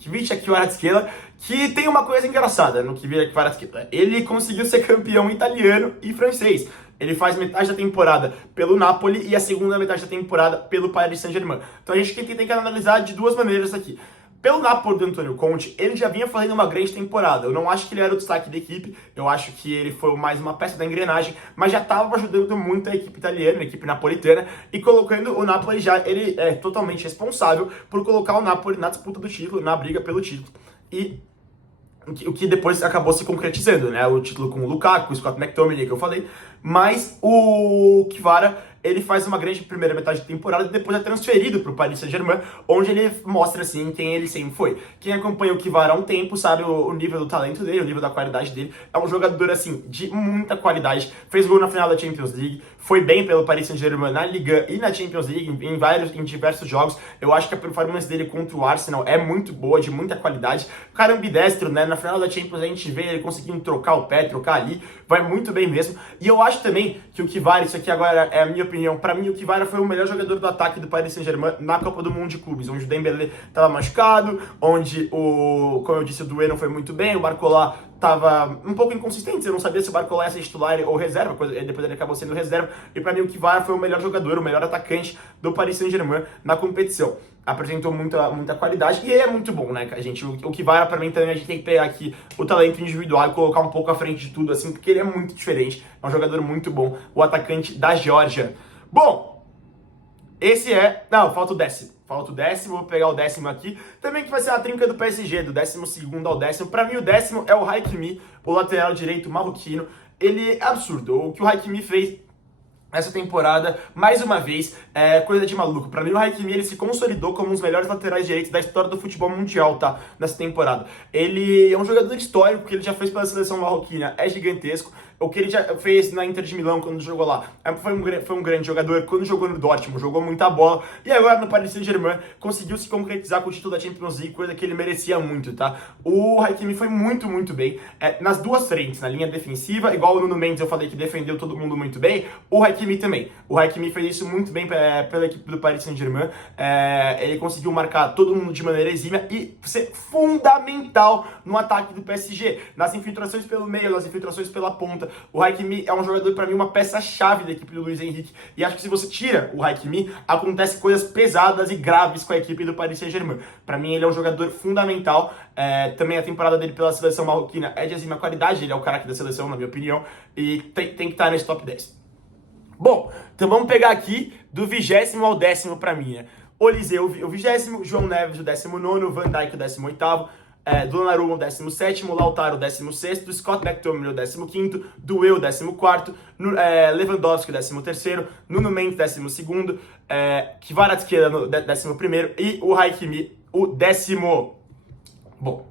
Kvicha Kvaratskhelia, que tem uma coisa engraçada no Kvicha Kvaratskhelia. Ele conseguiu ser campeão italiano e francês. Ele faz metade da temporada pelo Napoli e a segunda metade da temporada pelo Paris Saint-Germain. Então a gente tem que analisar de duas maneiras aqui. Pelo Napoli do Antônio Conte, ele já vinha fazendo uma grande temporada. Eu não acho que ele era o destaque da equipe, eu acho que ele foi mais uma peça da engrenagem, mas já estava ajudando muito a equipe italiana, a equipe napolitana, e colocando o Napoli já, ele é totalmente responsável por colocar o Napoli na disputa do título, na briga pelo título. E o que depois acabou se concretizando, né? O título com o Lukaku, o Scott McTominay, que eu falei, mas o Kvara, ele faz uma grande primeira metade de temporada e depois é transferido para o Paris Saint-Germain, onde ele mostra, assim, quem ele sempre foi. Quem acompanha o Kvara há um tempo sabe o nível do talento dele, o nível da qualidade dele. É um jogador, assim, de muita qualidade. Fez gol na final da Champions League, foi bem pelo Paris Saint-Germain na Liga e na Champions League, em diversos jogos. Eu acho que a performance dele contra o Arsenal é muito boa, de muita qualidade. O cara ambidestro, né? Na final da Champions a gente vê ele conseguindo trocar o pé, trocar ali, vai muito bem mesmo. E eu acho também que o Kvara, isso aqui agora é a minha opinião, pra mim o Kvara foi o melhor jogador do ataque do Paris Saint-Germain na Copa do Mundo de Clubes, onde o Dembélé tava machucado, onde como eu disse, o Doué não foi muito bem, o Barcola tava um pouco inconsistente, eu não sabia se o Barcola ia ser titular ou reserva, depois ele acabou sendo reserva, e para mim o Kvara foi o melhor jogador, o melhor atacante do Paris Saint-Germain na competição. Apresentou muita qualidade e ele é muito bom, né, gente? O Kvara, para mim, também a gente tem que pegar aqui o talento individual e colocar um pouco à frente de tudo, assim, porque ele é muito diferente, é um jogador muito bom, o atacante da Geórgia. Bom, esse é... Não, falta o décimo. Falta o décimo, vou pegar o décimo aqui. Também que vai ser a trinca do PSG, do 12º ao décimo. Pra mim, o décimo é o Hakimi, o lateral direito marroquino. Ele é absurdo. O que o Hakimi fez essa temporada, mais uma vez, é coisa de maluco. Pra mim, o Hakimi, ele se consolidou como um dos melhores laterais direitos da história do futebol mundial, tá? Nessa temporada. Ele é um jogador histórico, que ele já fez pela seleção marroquina, é gigantesco. O que ele já fez na Inter de Milão, quando jogou lá, foi um grande jogador. Quando jogou no Dortmund, jogou muita bola. E agora, no Paris Saint-Germain, conseguiu se concretizar com o título da Champions League, coisa que ele merecia muito, tá? O Hakimi foi muito bem. Nas duas frentes, na linha defensiva, igual o Nuno Mendes, eu falei que defendeu todo mundo muito bem, o Hakimi também. O Hakimi fez isso muito bem pela equipe do Paris Saint-Germain. Ele conseguiu marcar todo mundo de maneira exímia e ser fundamental no ataque do PSG. Nas infiltrações pelo meio, nas infiltrações pela ponta. O Hakimi é um jogador, para mim, uma peça-chave da equipe do Luiz Henrique. E acho que se você tira o Hakimi, acontece coisas pesadas e graves com a equipe do Paris Saint-Germain. Para mim, ele é um jogador fundamental. Também a temporada dele pela seleção marroquina é de exímia qualidade. Ele é o cara aqui da seleção, na minha opinião. E tem que estar nesse top 10. Bom, então vamos pegar aqui do 20º ao 10º para mim, né? Olise, o 20º, João Neves, o 19º, Van Dijk, o 18º, Donnarumma, o 17º, Lautaro, o 16º, Scott McTominay, o 15º, Doué, o 14º, Lewandowski, o 13º, Nuno Mendes, 12º, Kvaratskhelia, o 11º e o Hakimi, o 10º. Bom,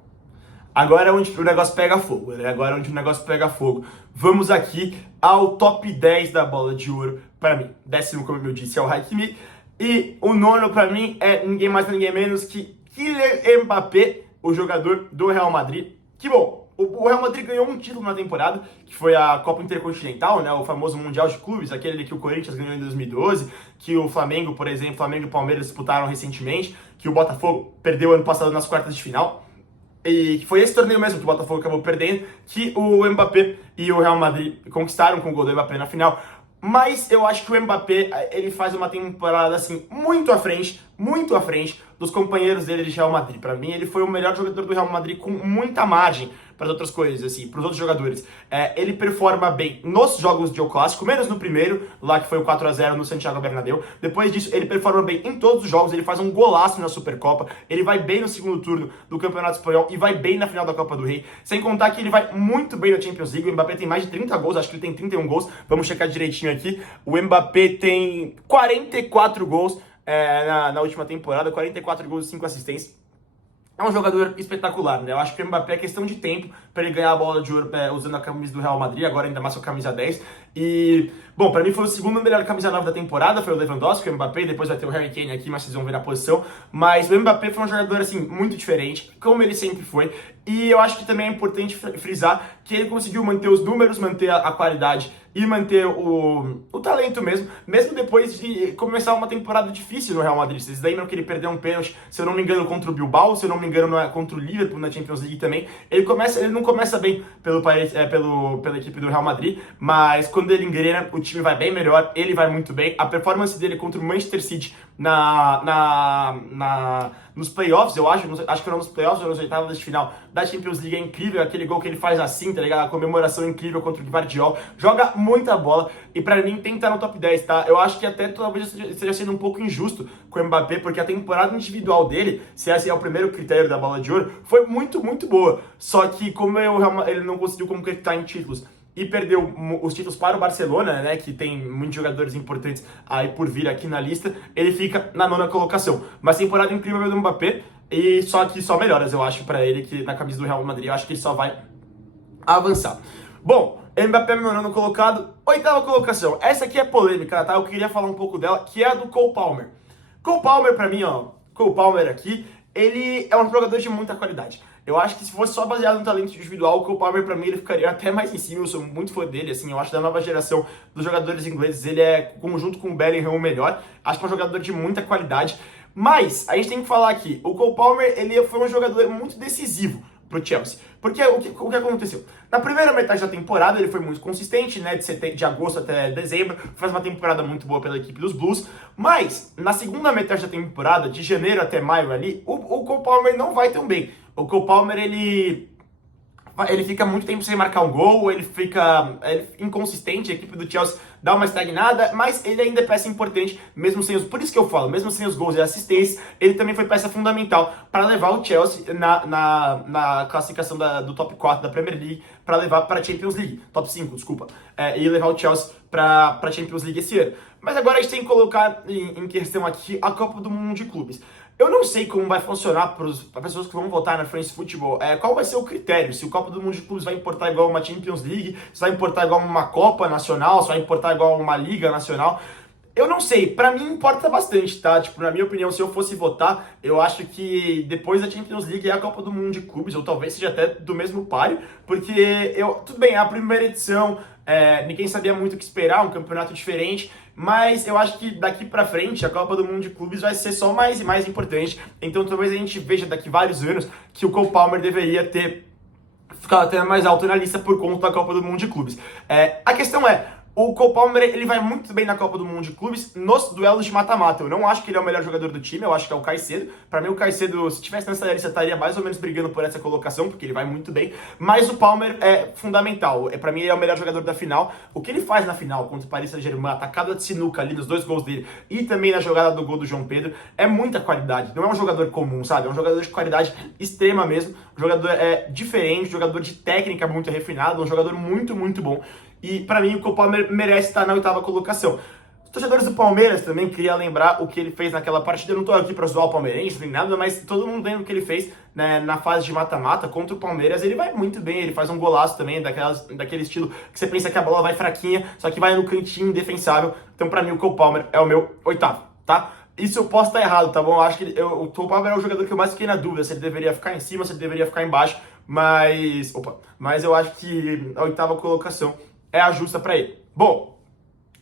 agora é onde o negócio pega fogo, né? Agora é onde o negócio pega fogo. Vamos aqui ao top 10 da Bola de Ouro. Para mim, 10º, como eu disse, é o Hakimi. E o 9º, para mim, é ninguém mais, ninguém menos que Kylian Mbappé, o jogador do Real Madrid. Que bom, o Real Madrid ganhou um título na temporada, que foi a Copa Intercontinental, né? O famoso Mundial de Clubes, aquele que o Corinthians ganhou em 2012, que o Flamengo, por exemplo, Flamengo e Palmeiras disputaram recentemente, que o Botafogo perdeu ano passado nas quartas de final. E foi esse torneio mesmo que o Botafogo acabou perdendo, que o Mbappé e o Real Madrid conquistaram com o gol do Mbappé na final. Mas eu acho que o Mbappé, ele faz uma temporada assim muito à frente dos companheiros dele de Real Madrid. Para mim, ele foi o melhor jogador do Real Madrid com muita margem para as outras coisas, assim, para os outros jogadores. Ele performa bem nos jogos de El Clássico, menos no primeiro, lá que foi o 4-0 no Santiago Bernabéu. Depois disso, ele performa bem em todos os jogos, ele faz um golaço na Supercopa, ele vai bem no segundo turno do Campeonato Espanhol e vai bem na final da Copa do Rei. Sem contar que ele vai muito bem na Champions League. O Mbappé tem mais de 30 gols, acho que ele tem 31 gols. Vamos checar direitinho aqui. O Mbappé tem 44 gols na última temporada, 44 gols e 5 assistências. É um jogador espetacular, né? Eu acho que o Mbappé é questão de tempo para ele ganhar a Bola de Ouro usando a camisa do Real Madrid, agora ainda mais com a camisa 10. E, bom, para mim foi o segundo melhor camisa 9 da temporada, foi o Lewandowski, o Mbappé, depois vai ter o Harry Kane aqui, mas vocês vão ver a posição. Mas o Mbappé foi um jogador, assim, muito diferente, como ele sempre foi. E eu acho que também é importante frisar que ele conseguiu manter os números, manter a qualidade e manter o talento mesmo depois de começar uma temporada difícil no Real Madrid. Vocês lembram que ele perdeu um pênalti, se eu não me engano, contra o Bilbao, se eu não me engano, contra o Liverpool na Champions League também. Ele não começa bem pela equipe do Real Madrid, mas quando ele engrena, o time vai bem melhor, ele vai muito bem. A performance dele contra o Manchester City nos playoffs, eu acho que foram nos playoffs ou nos oitavos de final da Champions League, é incrível, aquele gol que ele faz assim, tá ligado? A comemoração incrível contra o Gvardiol, joga muita bola e pra mim tem que estar no top 10, tá? Eu acho que até talvez esteja sendo um pouco injusto com o Mbappé, porque a temporada individual dele, se esse é o primeiro critério da Bola de Ouro, foi muito boa, só que como ele não conseguiu concretizar em títulos e perdeu os títulos para o Barcelona, né, que tem muitos jogadores importantes aí por vir aqui na lista, ele fica na 9ª colocação. Mas temporada incrível do Mbappé, e só melhoras, eu acho, para ele, que na camisa do Real Madrid, eu acho que ele só vai avançar. Bom, Mbappé meu 9º colocado, 8ª colocação. Essa aqui é polêmica, tá? Eu queria falar um pouco dela, que é a do Cole Palmer. Cole Palmer, pra mim, Cole Palmer aqui, ele é um jogador de muita qualidade. Eu acho que se fosse só baseado no talento individual, o Cole Palmer, pra mim, ele ficaria até mais em cima. Eu sou muito fã dele, assim, eu acho que da nova geração dos jogadores ingleses, ele é, junto com o Bellingham, o melhor. Acho que é um jogador de muita qualidade. Mas, a gente tem que falar aqui, o Cole Palmer, ele foi um jogador muito decisivo pro Chelsea. Porque o que aconteceu? Na primeira metade da temporada ele foi muito consistente, né, de agosto até dezembro, faz uma temporada muito boa pela equipe dos Blues, mas na segunda metade da temporada, de janeiro até maio ali, o Cole Palmer não vai tão bem. O Cole Palmer, ele fica muito tempo sem marcar um gol, ele fica inconsistente, a equipe do Chelsea dá uma estagnada, mas ele ainda é peça importante, mesmo sem por isso que eu falo, mesmo sem os gols e assistências, ele também foi peça fundamental para levar o Chelsea na classificação do top 4 da Premier League, para levar para a Champions League, top 5, desculpa, e levar o Chelsea para a Champions League esse ano. Mas agora a gente tem que colocar em questão aqui a Copa do Mundo de Clubes. Eu não sei como vai funcionar para pessoas que vão votar na France Football. Qual vai ser o critério? Se o Copa do Mundo de Clubes vai importar igual uma Champions League, se vai importar igual uma Copa Nacional, se vai importar igual uma Liga Nacional. Eu não sei, pra mim importa bastante, tá? Tipo, na minha opinião, se eu fosse votar, eu acho que depois da Champions League é a Copa do Mundo de Clubes, ou talvez seja até do mesmo páreo, porque tudo bem, é a primeira edição, ninguém sabia muito o que esperar, um campeonato diferente, mas eu acho que daqui pra frente a Copa do Mundo de Clubes vai ser só mais e mais importante, então talvez a gente veja daqui vários anos que o Cole Palmer deveria ter ficado até mais alto na lista por conta da Copa do Mundo de Clubes. A questão o Cole Palmer, ele vai muito bem na Copa do Mundo de Clubes nos duelos de mata-mata. Eu não acho que ele é o melhor jogador do time, eu acho que é o Caicedo. Pra mim, o Caicedo, se tivesse nessa lista, estaria mais ou menos brigando por essa colocação, porque ele vai muito bem. Mas o Palmer é fundamental. Pra mim, ele é o melhor jogador da final. O que ele faz na final contra o Paris Saint-Germain, atacado de sinuca ali nos 2 gols dele, e também na jogada do gol do João Pedro, é muita qualidade. Não é um jogador comum, sabe? É um jogador de qualidade extrema mesmo. Um jogador diferente, um jogador de técnica muito refinado, um jogador muito, muito bom. E pra mim o Cole Palmer merece estar na 8ª colocação. Os torcedores do Palmeiras também queria lembrar o que ele fez naquela partida. Eu não tô aqui pra zoar o palmeirense nem nada, mas todo mundo lembra o que ele fez, né, na fase de mata-mata contra o Palmeiras. Ele vai muito bem, ele faz um golaço também, daquele estilo que você pensa que a bola vai fraquinha, só que vai no cantinho indefensável. Então pra mim o Cole Palmer é o meu 8º, tá? Isso eu posso estar errado, tá bom? Eu acho que o Cole Palmer é o jogador que eu mais fiquei na dúvida, se ele deveria ficar em cima, se ele deveria ficar embaixo, mas eu acho que a 8ª colocação é a justa pra ele. Bom,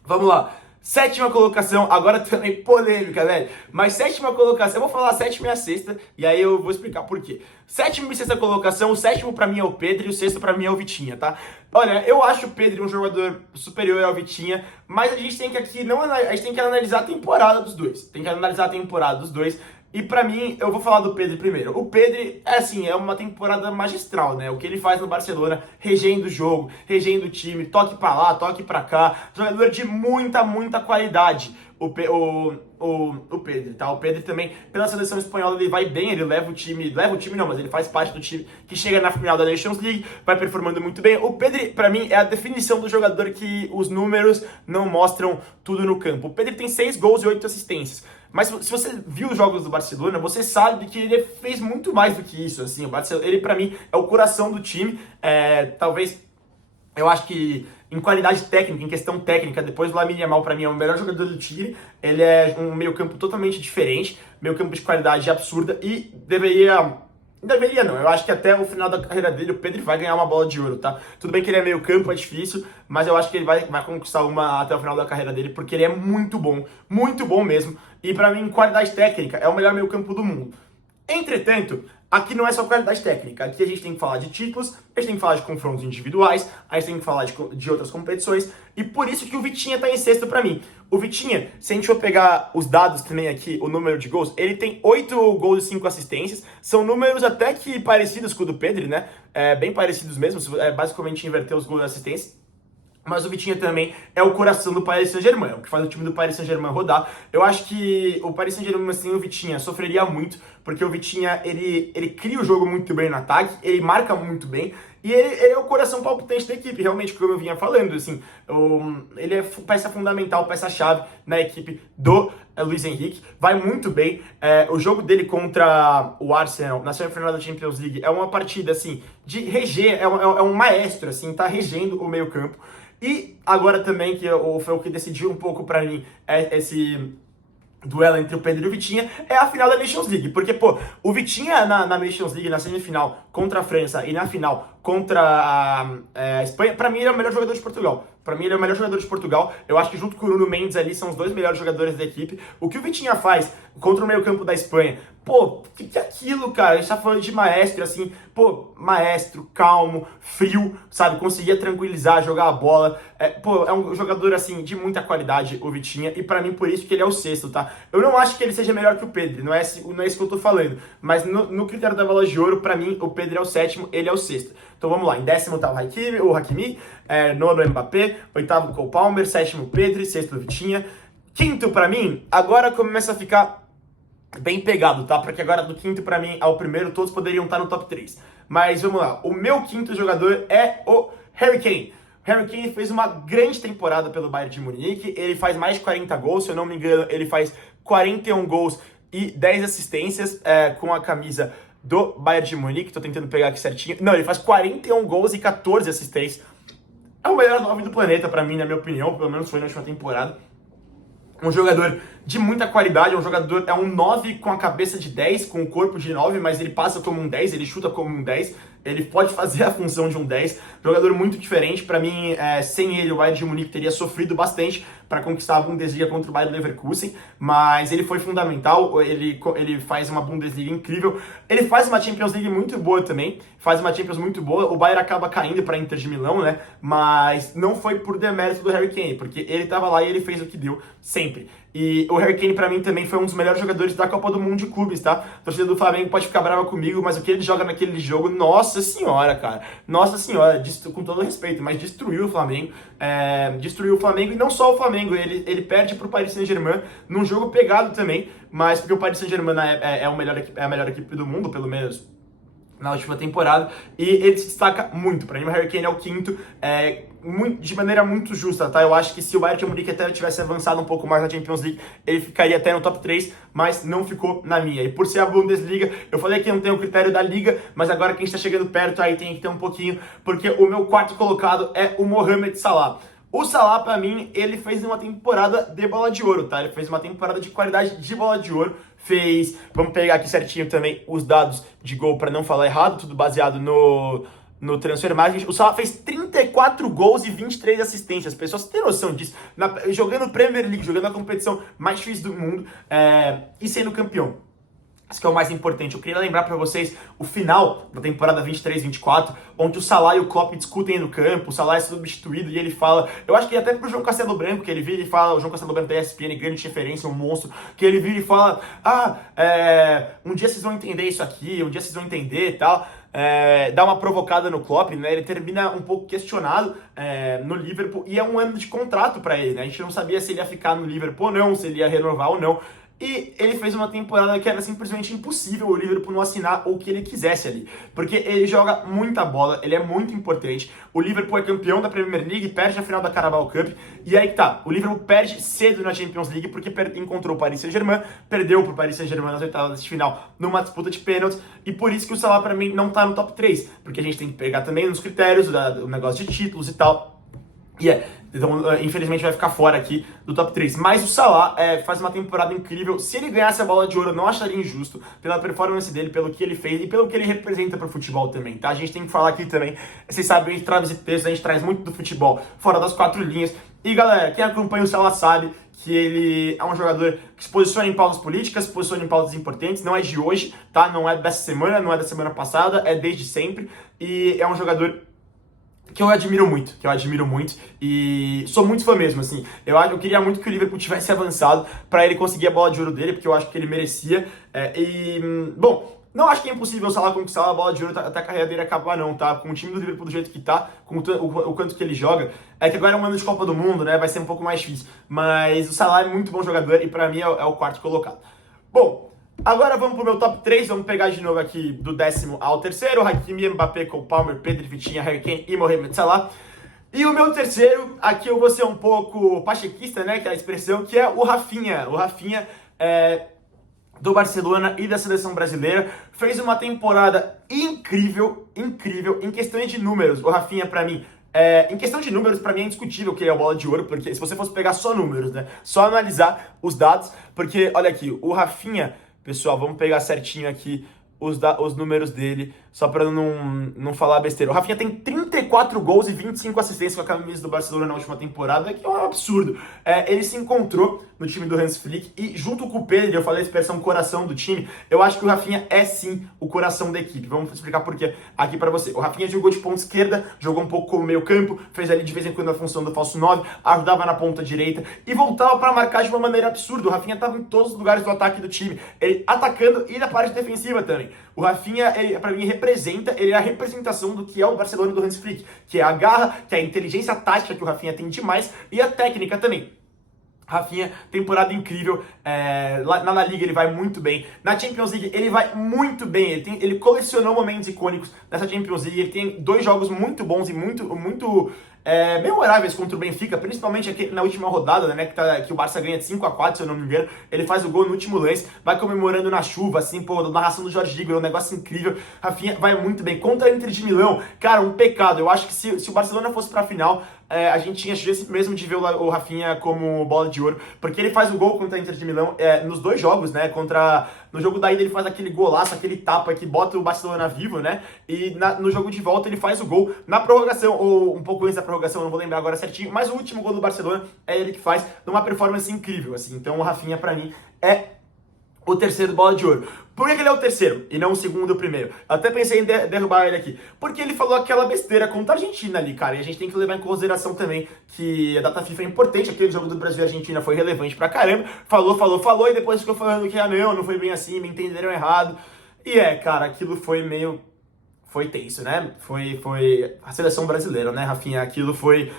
vamos lá. 7ª colocação, agora também polêmica, velho. Mas 7ª colocação, eu vou falar a 7ª e a 6ª, e aí eu vou explicar por quê. 7ª e 6ª colocação, o 7º pra mim é o Pedro e o 6º pra mim é o Vitinha, tá? Olha, eu acho o Pedro um jogador superior ao Vitinha, mas a gente tem que a gente tem que analisar a temporada dos dois. Tem que analisar a temporada dos dois. E pra mim, eu vou falar do Pedri primeiro. O Pedri, é uma temporada magistral, né? O que ele faz no Barcelona, regendo o jogo, regendo o time, toque pra lá, toque pra cá. Jogador de muita, muita qualidade. O Pedri, tá? O Pedri também, pela seleção espanhola, ele vai bem, ele leva o time não, mas ele faz parte do time que chega na final da Nations League, vai performando muito bem. O Pedri, pra mim, é a definição do jogador que os números não mostram tudo no campo. O Pedri tem 6 gols e 8 assistências. Mas se você viu os jogos do Barcelona, você sabe que ele fez muito mais do que isso, assim. O Barcelona, ele, pra mim, é o coração do time. Talvez, eu acho que em qualidade técnica, em questão técnica, depois do Lamine Yamal, pra mim, é o melhor jogador do time. Ele é um meio-campo totalmente diferente, meio-campo de qualidade absurda e Deveria não, eu acho que até o final da carreira dele o Pedri vai ganhar uma bola de ouro, tá? Tudo bem que ele é meio campo, é difícil, mas eu acho que ele vai conquistar uma até o final da carreira dele, porque ele é muito bom mesmo. E pra mim, qualidade técnica, é o melhor meio campo do mundo. Entretanto, aqui não é só qualidade técnica, aqui a gente tem que falar de títulos, a gente tem que falar de confrontos individuais, a gente tem que falar de outras competições, e por isso que o Vitinha tá em sexto pra mim. O Vitinha, se a gente for pegar os dados também aqui, o número de gols, ele tem 8 gols e 5 assistências, são números até que parecidos com o do Pedri, né? Bem parecidos mesmo, basicamente inverter os gols e assistências. Mas o Vitinha também é o coração do Paris Saint-Germain, o que faz o time do Paris Saint-Germain rodar. Eu acho que o Paris Saint-Germain sem o Vitinha sofreria muito, porque o Vitinha, ele cria o jogo muito bem no ataque, ele marca muito bem, e ele é o coração palpitante da equipe, realmente, como eu vinha falando, assim, ele é peça fundamental, peça-chave na equipe do Luiz Henrique, vai muito bem. O jogo dele contra o Arsenal na semifinal da Champions League é uma partida, assim, de reger, é um maestro, assim, tá regendo o meio campo. E agora também, que foi o que decidiu um pouco pra mim esse duelo entre o Pedro e o Vitinha, é a final da Nations League. Porque, pô, o Vitinha na Nations League, na semifinal contra a França e na final contra a Espanha, pra mim ele é o melhor jogador de Portugal. Pra mim ele é o melhor jogador de Portugal. Eu acho que junto com o Nuno Mendes ali são os 2 melhores jogadores da equipe. O que o Vitinha faz contra o meio campo da Espanha, Pô, que é aquilo, cara? A gente tá falando de maestro, assim, pô, maestro, calmo, frio, sabe? Conseguia tranquilizar, jogar a bola. Pô, é um jogador, assim, de muita qualidade, o Vitinha, e pra mim, por isso que ele é o sexto, tá? Eu não acho que ele seja melhor que o Pedro, não é isso que eu tô falando. Mas no critério da bola de ouro, pra mim, o Pedro é o sétimo, ele é o sexto. Então vamos lá, em décimo tá o Hakimi, nono o Mbappé, oitavo o Cole Palmer, sétimo o Pedro, sexto o Vitinha. Quinto, pra mim, agora começa a ficar bem pegado, tá? Porque agora do quinto pra mim ao primeiro, todos poderiam estar no top 3. Mas vamos lá, o meu quinto jogador é o Harry Kane. O Harry Kane fez uma grande temporada pelo Bayern de Munique, ele faz mais de 40 gols, se eu não me engano, ele faz 41 gols e 10 assistências com a camisa do Bayern de Munique, tô tentando pegar aqui certinho. Não, ele faz 41 gols e 14 assistências. É o melhor 9 do planeta pra mim, na minha opinião, pelo menos foi na última temporada. Um jogador de muita qualidade, é um 9 com a cabeça de 10, com o corpo de 9, mas ele passa como um 10, ele chuta como um 10, ele pode fazer a função de um 10. Jogador muito diferente, pra mim, sem ele o Bayern de Munique teria sofrido bastante para conquistar a Bundesliga contra o Bayern Leverkusen, mas ele foi fundamental, ele faz uma Bundesliga incrível, ele faz uma Champions League muito boa também, o Bayern acaba caindo para Inter de Milão, né, mas não foi por demérito do Harry Kane, porque ele tava lá e ele fez o que deu, sempre. E o Harry Kane, pra mim, também foi um dos melhores jogadores da Copa do Mundo de clubes, tá? A torcida do Flamengo pode ficar brava comigo, mas o que ele joga naquele jogo, nossa senhora, cara. Nossa senhora, com todo respeito, mas destruiu o Flamengo. Destruiu o Flamengo, e não só o Flamengo, ele perde pro Paris Saint-Germain num jogo pegado também, mas porque o Paris Saint-Germain é a melhor equipe do mundo, pelo menos na última temporada, e ele se destaca muito. Pra mim, o Harry Kane é o quinto, de maneira muito justa, tá? Eu acho que se o Bayern de Munique até tivesse avançado um pouco mais na Champions League, ele ficaria até no top 3, mas não ficou na minha. E por ser a Bundesliga, eu falei que não tem o critério da Liga, mas agora que a gente tá chegando perto, aí tem que ter um pouquinho, porque o meu quarto colocado é o Mohamed Salah. O Salah, pra mim, ele fez uma temporada de bola de ouro, tá? Ele fez uma temporada de qualidade de bola de ouro. Vamos pegar aqui certinho também os dados de gol pra não falar errado, tudo baseado no Transfermarkt. O Salah fez 34 gols e 23 assistências. As pessoas têm noção disso. Jogando Premier League, jogando a competição mais difícil do mundo e sendo campeão. Isso que é o mais importante. Eu queria lembrar pra vocês o final da temporada 23-24, onde o Salah e o Klopp discutem no campo, o Salah é substituído e ele fala, eu acho que até pro João Castelo Branco, que ele vira e fala, o João Castelo Branco da ESPN, grande referência, um monstro, que ele vira e fala, um dia vocês vão entender isso aqui, um dia vocês vão entender e tal. Dá uma provocada no Klopp, né? Ele termina um pouco questionado no Liverpool, e é um ano de contrato pra ele, né? A gente não sabia se ele ia ficar no Liverpool ou não, se ele ia renovar ou não. E ele fez uma temporada que era simplesmente impossível o Liverpool não assinar o que ele quisesse ali. Porque ele joga muita bola, ele é muito importante. O Liverpool é campeão da Premier League, perde na final da Carabao Cup. E aí que tá, o Liverpool perde cedo na Champions League porque encontrou o Paris Saint-Germain, perdeu pro Paris Saint-Germain nas oitavas de final numa disputa de pênaltis. E por isso que o Salah pra mim não tá no top 3. Porque a gente tem que pegar também nos critérios, o negócio de títulos e tal. Então, infelizmente, vai ficar fora aqui do top 3. Mas o Salah faz uma temporada incrível. Se ele ganhasse a bola de ouro, eu não acharia injusto pela performance dele, pelo que ele fez e pelo que ele representa pro futebol também, tá? A gente tem que falar aqui também. Vocês sabem, a gente traz esse texto, a gente traz muito do futebol fora das quatro linhas. E, galera, quem acompanha o Salah sabe que ele é um jogador que se posiciona em pautas políticas, se posiciona em pautas importantes. Não é de hoje, tá? Não é dessa semana, não é da semana passada, é desde sempre. E é um jogador que eu admiro muito, e sou muito fã mesmo, assim. Eu queria muito que o Liverpool tivesse avançado pra ele conseguir a bola de ouro dele, porque eu acho que ele merecia. Bom, não acho que é impossível o Salah conquistar a bola de ouro até a carreira dele acabar não, tá? Com o time do Liverpool do jeito que tá, com o quanto que ele joga, que agora é um ano de Copa do Mundo, né? Vai ser um pouco mais difícil. Mas o Salah é muito bom jogador e pra mim é o quarto colocado. Bom, agora vamos pro meu top 3, vamos pegar de novo aqui do décimo ao terceiro, Hakimi, Mbappé, Cole Palmer, Pedro, Vitinha, Harry Kane e Mohamed Salah. E o meu terceiro, aqui eu vou ser um pouco pachequista, né, que é a expressão, que é o Rafinha. O Rafinha do Barcelona e da seleção brasileira, fez uma temporada incrível, em questões de números. O Rafinha, pra mim, em questão de números, pra mim é indiscutível que ele é a bola de ouro, porque se você fosse pegar só números, né, só analisar os dados, porque, olha aqui, o Rafinha... Pessoal, vamos pegar certinho aqui os números dele, só para não falar besteira. O Rafinha tem 30 34 gols e 25 assistências com a camisa do Barcelona na última temporada, que é um absurdo. Ele se encontrou no time do Hans Flick e junto com o Pedro, eu falei a expressão coração do time, eu acho que o Rafinha é sim o coração da equipe. Vamos explicar por quê aqui pra você. O Rafinha jogou de ponta esquerda, jogou um pouco como meio campo, fez ali de vez em quando a função do falso 9, ajudava na ponta direita e voltava pra marcar de uma maneira absurda. O Rafinha tava em todos os lugares do ataque do time, ele atacando e na parte defensiva também. O Rafinha, ele, pra mim, ele é a representação do que é o Barcelona do Hans Flick, que é a garra, que é a inteligência tática que o Rafinha tem demais e a técnica também. Rafinha, temporada incrível, na La Liga ele vai muito bem, na Champions League ele vai muito bem, ele colecionou momentos icônicos nessa Champions League, ele tem 2 jogos muito bons e muito memoráveis contra o Benfica, principalmente aqui na última rodada, né, que o Barça ganha de 5-4, se eu não me engano, ele faz o gol no último lance, vai comemorando na chuva, assim, pô, narração do Jorge Igor, é um negócio incrível. Rafinha vai muito bem, contra a Inter de Milão, cara, um pecado, eu acho que se o Barcelona fosse pra final, a gente tinha chance mesmo de ver o Rafinha como bola de ouro, porque ele faz o gol contra a Inter de Milão nos 2 jogos, né, no jogo da ida ele faz aquele golaço, aquele tapa que bota o Barcelona vivo, né, e no jogo de volta ele faz o gol na prorrogação, ou um pouco antes da prorrogação, não vou lembrar agora certinho, mas o último gol do Barcelona é ele que faz, numa performance incrível, assim, então o Rafinha pra mim é o terceiro bola de ouro. Por que ele é o terceiro e não o segundo ou o primeiro? Eu até pensei em derrubar ele aqui. Porque ele falou aquela besteira contra a Argentina ali, cara. E a gente tem que levar em consideração também que a data FIFA é importante. Aquele jogo do Brasil e Argentina foi relevante pra caramba. Falou e depois ficou falando que, não foi bem assim, me entenderam errado. E cara, aquilo foi meio... Foi tenso, né? Foi a seleção brasileira, né, Rafinha? Aquilo foi...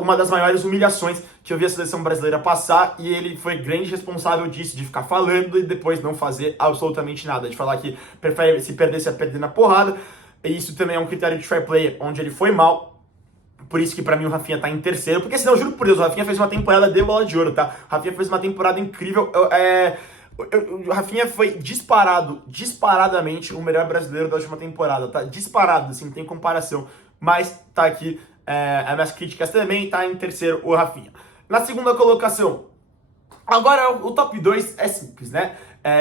uma das maiores humilhações que eu vi a seleção brasileira passar, e ele foi grande responsável disso, de ficar falando e depois não fazer absolutamente nada, de falar que prefere se perder, se perder na porrada, e isso também é um critério de fair play, onde ele foi mal, por isso que pra mim o Rafinha tá em terceiro, porque senão, juro por Deus, o Rafinha fez uma temporada de bola de ouro, tá? O Rafinha fez uma temporada incrível, o Rafinha foi disparadamente o melhor brasileiro da última temporada, tá? Disparado, assim, não tem comparação, mas tá aqui... as minhas críticas também, tá em terceiro o Rafinha. Na segunda colocação, agora o top 2 é simples, né?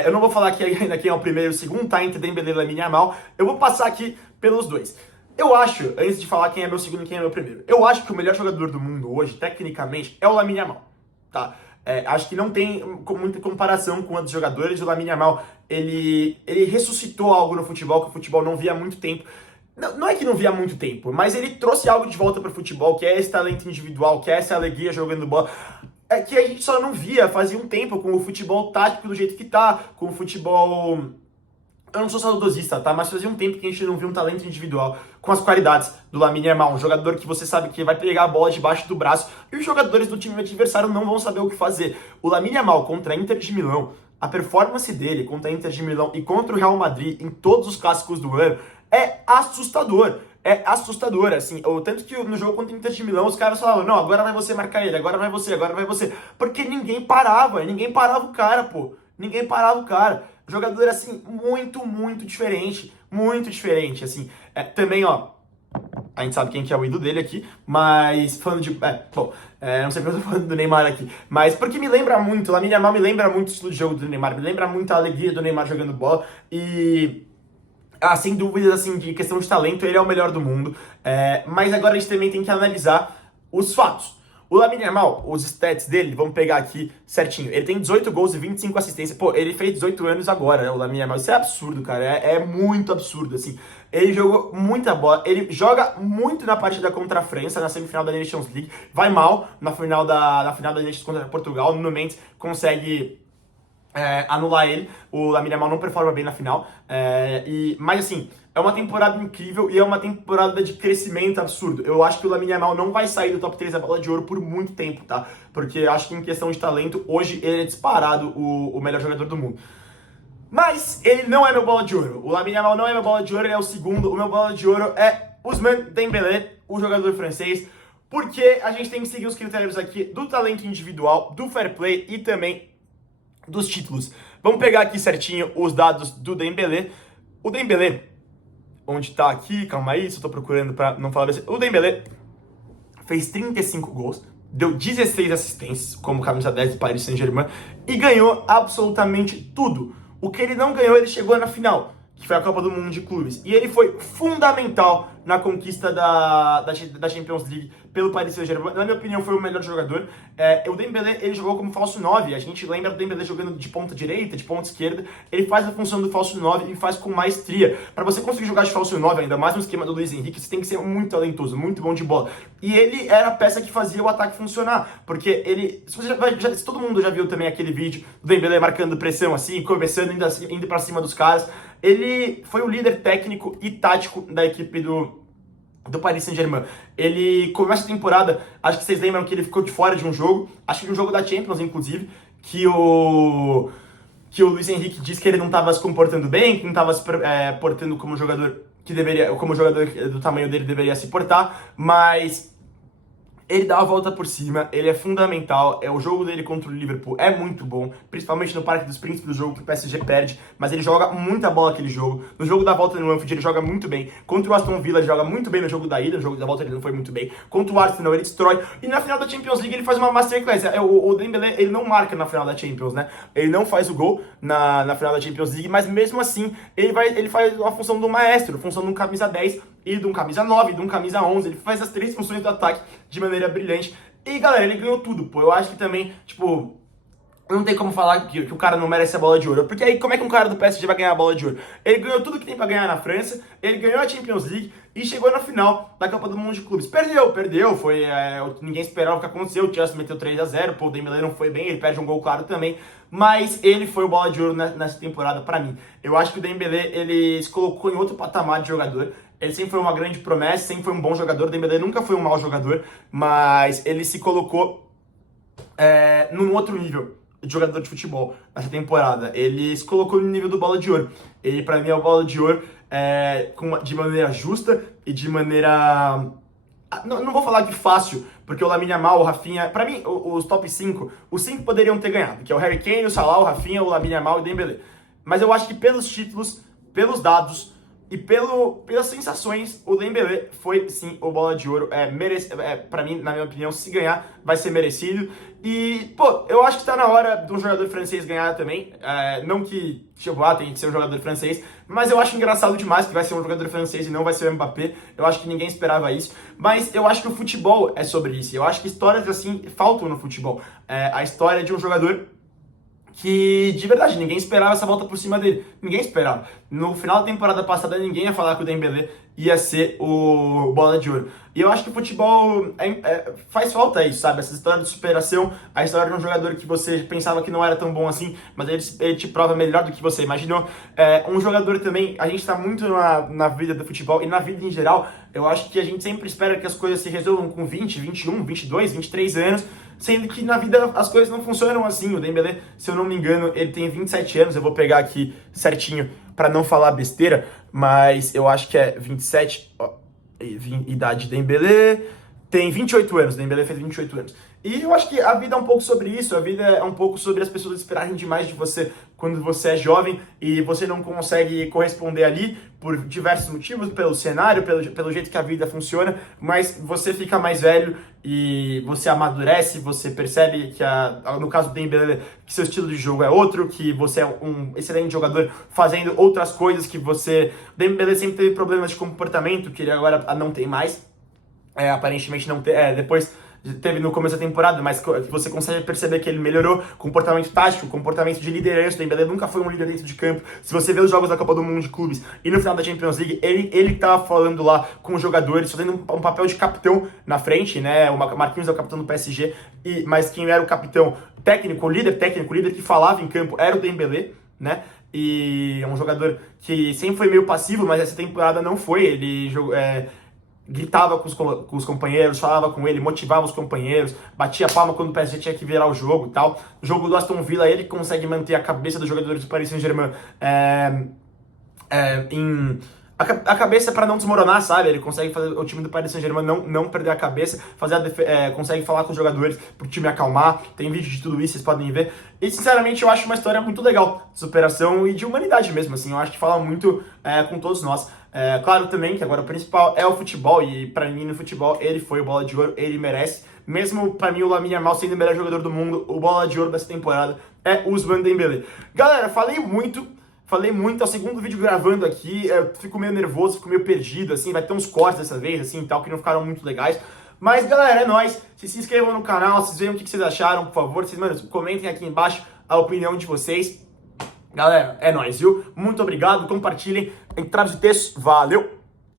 Eu não vou falar aqui ainda quem é o primeiro e o segundo, tá entre Dembélé e Lamine Yamal. Eu vou passar aqui pelos dois. Eu acho, antes de falar quem é meu segundo e quem é meu primeiro, eu acho que o melhor jogador do mundo hoje, tecnicamente, é o Lamine Yamal, tá? Acho que não tem muita comparação com outros jogadores. O Lamine Yamal, ele ressuscitou algo no futebol que o futebol não via há muito tempo. Não é que não via há muito tempo, mas ele trouxe algo de volta para o futebol, que é esse talento individual, que é essa alegria jogando bola, que a gente só não via fazia um tempo com o futebol tático do jeito que tá, com o futebol... Eu não sou saudosista, tá? Mas fazia um tempo que a gente não viu um talento individual com as qualidades do Lamine Yamal, um jogador que você sabe que vai pegar a bola debaixo do braço e os jogadores do time adversário não vão saber o que fazer. O Lamine Yamal contra a Inter de Milão, a performance dele contra a Inter de Milão e contra o Real Madrid em todos os clássicos do ano é assustador. É assustador, assim, tanto que no jogo contra o Inter de Milão os caras falavam, não, agora vai você marcar ele, agora vai você, porque ninguém parava o cara, pô, ninguém parava o cara, jogador, assim, muito diferente, assim, também, ó, a gente sabe quem que é o ídolo dele aqui, mas falando de, não sei porque eu tô falando do Neymar aqui, mas porque me lembra muito, Lamine Yamal me lembra muito o estilo de jogo do Neymar, me lembra muito a alegria do Neymar jogando bola, e... sem dúvidas, assim, de questão de talento, ele é o melhor do mundo. Mas agora a gente também tem que analisar os fatos. O Lamine Yamal, os stats dele, vamos pegar aqui certinho. Ele tem 18 gols e 25 assistências. Pô, ele fez 18 anos agora, né, o Lamine Yamal. Isso é absurdo, cara. É muito absurdo, assim. Ele jogou muita bola. Ele joga muito na partida contra a França, na semifinal da Nations League. Vai mal na final da Nations contra Portugal. No Mendes consegue... anular ele, o Lamine Yamal não performa bem na final, mas assim, é uma temporada incrível e é uma temporada de crescimento absurdo. Eu acho que o Lamine Yamal não vai sair do top 3 da bola de ouro por muito tempo, tá? Porque eu acho que em questão de talento, hoje ele é disparado o melhor jogador do mundo. Mas ele não é meu bola de ouro. O Lamine Yamal não é meu bola de ouro, ele é o segundo. O meu bola de ouro é Ousmane Dembélé, o jogador francês, porque a gente tem que seguir os critérios aqui do talento individual, do fair play e também dos títulos. Vamos pegar aqui certinho os dados do Dembélé. O Dembélé, onde tá aqui, calma aí, só tô procurando pra não falar besteira. O Dembélé fez 35 gols, deu 16 assistências, como camisa 10 do Paris Saint-Germain, e ganhou absolutamente tudo. O que ele não ganhou, ele chegou na final, que foi a Copa do Mundo de Clubes. E ele foi fundamental na conquista da Champions League pelo Paris Saint-Germain. Na minha opinião, foi o melhor jogador. O Dembélé, ele jogou como falso 9. A gente lembra do Dembélé jogando de ponta direita, de ponta esquerda. Ele faz a função do falso 9 e faz com maestria. Para você conseguir jogar de falso 9, ainda mais no esquema do Luiz Henrique, você tem que ser muito talentoso, muito bom de bola. E ele era a peça que fazia o ataque funcionar. Porque ele... Se todo mundo já viu também aquele vídeo do Dembélé marcando pressão assim, começando, indo para cima dos caras. Ele foi o líder técnico e tático da equipe do Paris Saint-Germain. Ele começa a temporada, acho que vocês lembram que ele ficou de fora de um jogo, acho que de um jogo da Champions, inclusive, que o Luiz Henrique disse que ele não estava se comportando bem, que não estava se portando como jogador que deveria, como jogador do tamanho dele deveria se portar, mas ele dá a volta por cima, ele é fundamental, o jogo dele contra o Liverpool é muito bom, principalmente no Parque dos Príncipes, do jogo que o PSG perde, mas ele joga muita bola aquele jogo. No jogo da volta no Anfield ele joga muito bem, contra o Aston Villa ele joga muito bem no jogo da ida, no jogo da volta ele não foi muito bem, contra o Arsenal ele destrói, e na final da Champions League ele faz uma masterclass. O Dembélé, ele não marca na final da Champions, né, ele não faz o gol na final da Champions League, mas mesmo assim ele faz a função do maestro, a função de um camisa 10 e de um camisa 9, de um camisa 11, ele faz as três funções do ataque de maneira brilhante. E galera, ele ganhou tudo, pô. Eu acho que também, tipo, não tem como falar que o cara não merece a bola de ouro. Porque aí, como é que um cara do PSG vai ganhar a bola de ouro? Ele ganhou tudo que tem pra ganhar na França, ele ganhou a Champions League e chegou na final da Copa do Mundo de Clubes. Perdeu, foi... ninguém esperava o que aconteceu, o Chelsea meteu 3-0, pô, o Dembélé não foi bem, ele perde um gol claro também. Mas ele foi o bola de ouro nessa temporada pra mim. Eu acho que o Dembélé, ele se colocou em outro patamar de jogador. Ele sempre foi uma grande promessa, sempre foi um bom jogador. O Dembélé nunca foi um mau jogador, mas ele se colocou num outro nível de jogador de futebol nessa temporada. Ele se colocou no nível do Bola de Ouro. Ele, pra mim, é o Bola de Ouro de maneira justa e de maneira... Não vou falar de fácil, porque o Lamine Yamal, o Rafinha... Pra mim, os top 5, os 5 poderiam ter ganhado, que é o Harry Kane, o Salah, o Rafinha, o Lamine Yamal e o Dembélé. Mas eu acho que pelos títulos, pelos dados... E pelas sensações, o Dembélé foi, sim, o Bola de Ouro. Pra mim, na minha opinião, se ganhar, vai ser merecido. E, pô, eu acho que tá na hora de um jogador francês ganhar também. Não que, tipo, tem que ser um jogador francês, mas eu acho engraçado demais que vai ser um jogador francês e não vai ser o Mbappé. Eu acho que ninguém esperava isso. Mas eu acho que o futebol é sobre isso. Eu acho que histórias assim faltam no futebol. A história de um jogador que, de verdade, ninguém esperava essa volta por cima dele. Ninguém esperava. No final da temporada passada, ninguém ia falar que o Dembélé ia ser o Bola de Ouro. E eu acho que o futebol faz falta isso, sabe? Essa história de superação, a história de um jogador que você pensava que não era tão bom assim, mas ele te prova melhor do que você imaginou. Um jogador também, a gente tá muito na vida do futebol e na vida em geral, eu acho que a gente sempre espera que as coisas se resolvam com 20, 21, 22, 23 anos, sendo que na vida as coisas não funcionam assim. O Dembélé, se eu não me engano, ele tem 27 anos, eu vou pegar aqui certinho para não falar besteira, mas eu acho que é 27, idade de Dembélé, tem 28 anos, Dembélé fez 28 anos. E eu acho que a vida é um pouco sobre isso, a vida é um pouco sobre as pessoas esperarem demais de você quando você é jovem e você não consegue corresponder ali por diversos motivos, pelo cenário, pelo jeito que a vida funciona, mas você fica mais velho e você amadurece, você percebe que, no caso do Dembélé, que seu estilo de jogo é outro, que você é um excelente jogador fazendo outras coisas que você... Dembélé sempre teve problemas de comportamento, que ele agora não tem mais, aparentemente não tem, depois... Teve no começo da temporada, mas você consegue perceber que ele melhorou comportamento tático, comportamento de liderança. O Dembélé nunca foi um líder dentro de campo. Se você vê os jogos da Copa do Mundo de Clubes e no final da Champions League, ele tava falando lá com os jogadores, fazendo um papel de capitão na frente, né? O Marquinhos é o capitão do PSG, mas quem era o capitão técnico, o líder que falava em campo era o Dembélé, né? E é um jogador que sempre foi meio passivo, mas essa temporada não foi. Ele gritava com os companheiros, falava com ele, motivava os companheiros, batia palma quando o PSG tinha que virar o jogo e tal. No jogo do Aston Villa, ele consegue manter a cabeça dos jogadores do Paris Saint-Germain a cabeça para não desmoronar, sabe? Ele consegue fazer o time do Paris Saint-Germain não perder a cabeça, consegue falar com os jogadores pro time acalmar. Tem vídeo de tudo isso, vocês podem ver. E, sinceramente, eu acho uma história muito legal de superação e de humanidade mesmo, assim. Eu acho que fala muito com todos nós. Claro também que agora o principal é o futebol, e pra mim no futebol ele foi o Bola de Ouro, ele merece. Mesmo pra mim o Lamine Yamal sendo o melhor jogador do mundo, o Bola de Ouro dessa temporada é o Ousmane Dembélé. Galera, falei muito, Falei muito, é o segundo vídeo gravando aqui, eu fico meio nervoso, fico meio perdido, assim, vai ter uns cortes dessa vez, assim, e tal, que não ficaram muito legais. Mas, galera, é nóis. Se inscrevam no canal, vocês vejam o que vocês acharam, por favor. Vocês, mano, comentem aqui embaixo a opinião de vocês. Galera, é nóis, viu? Muito obrigado, compartilhem. Entradas de texto, valeu!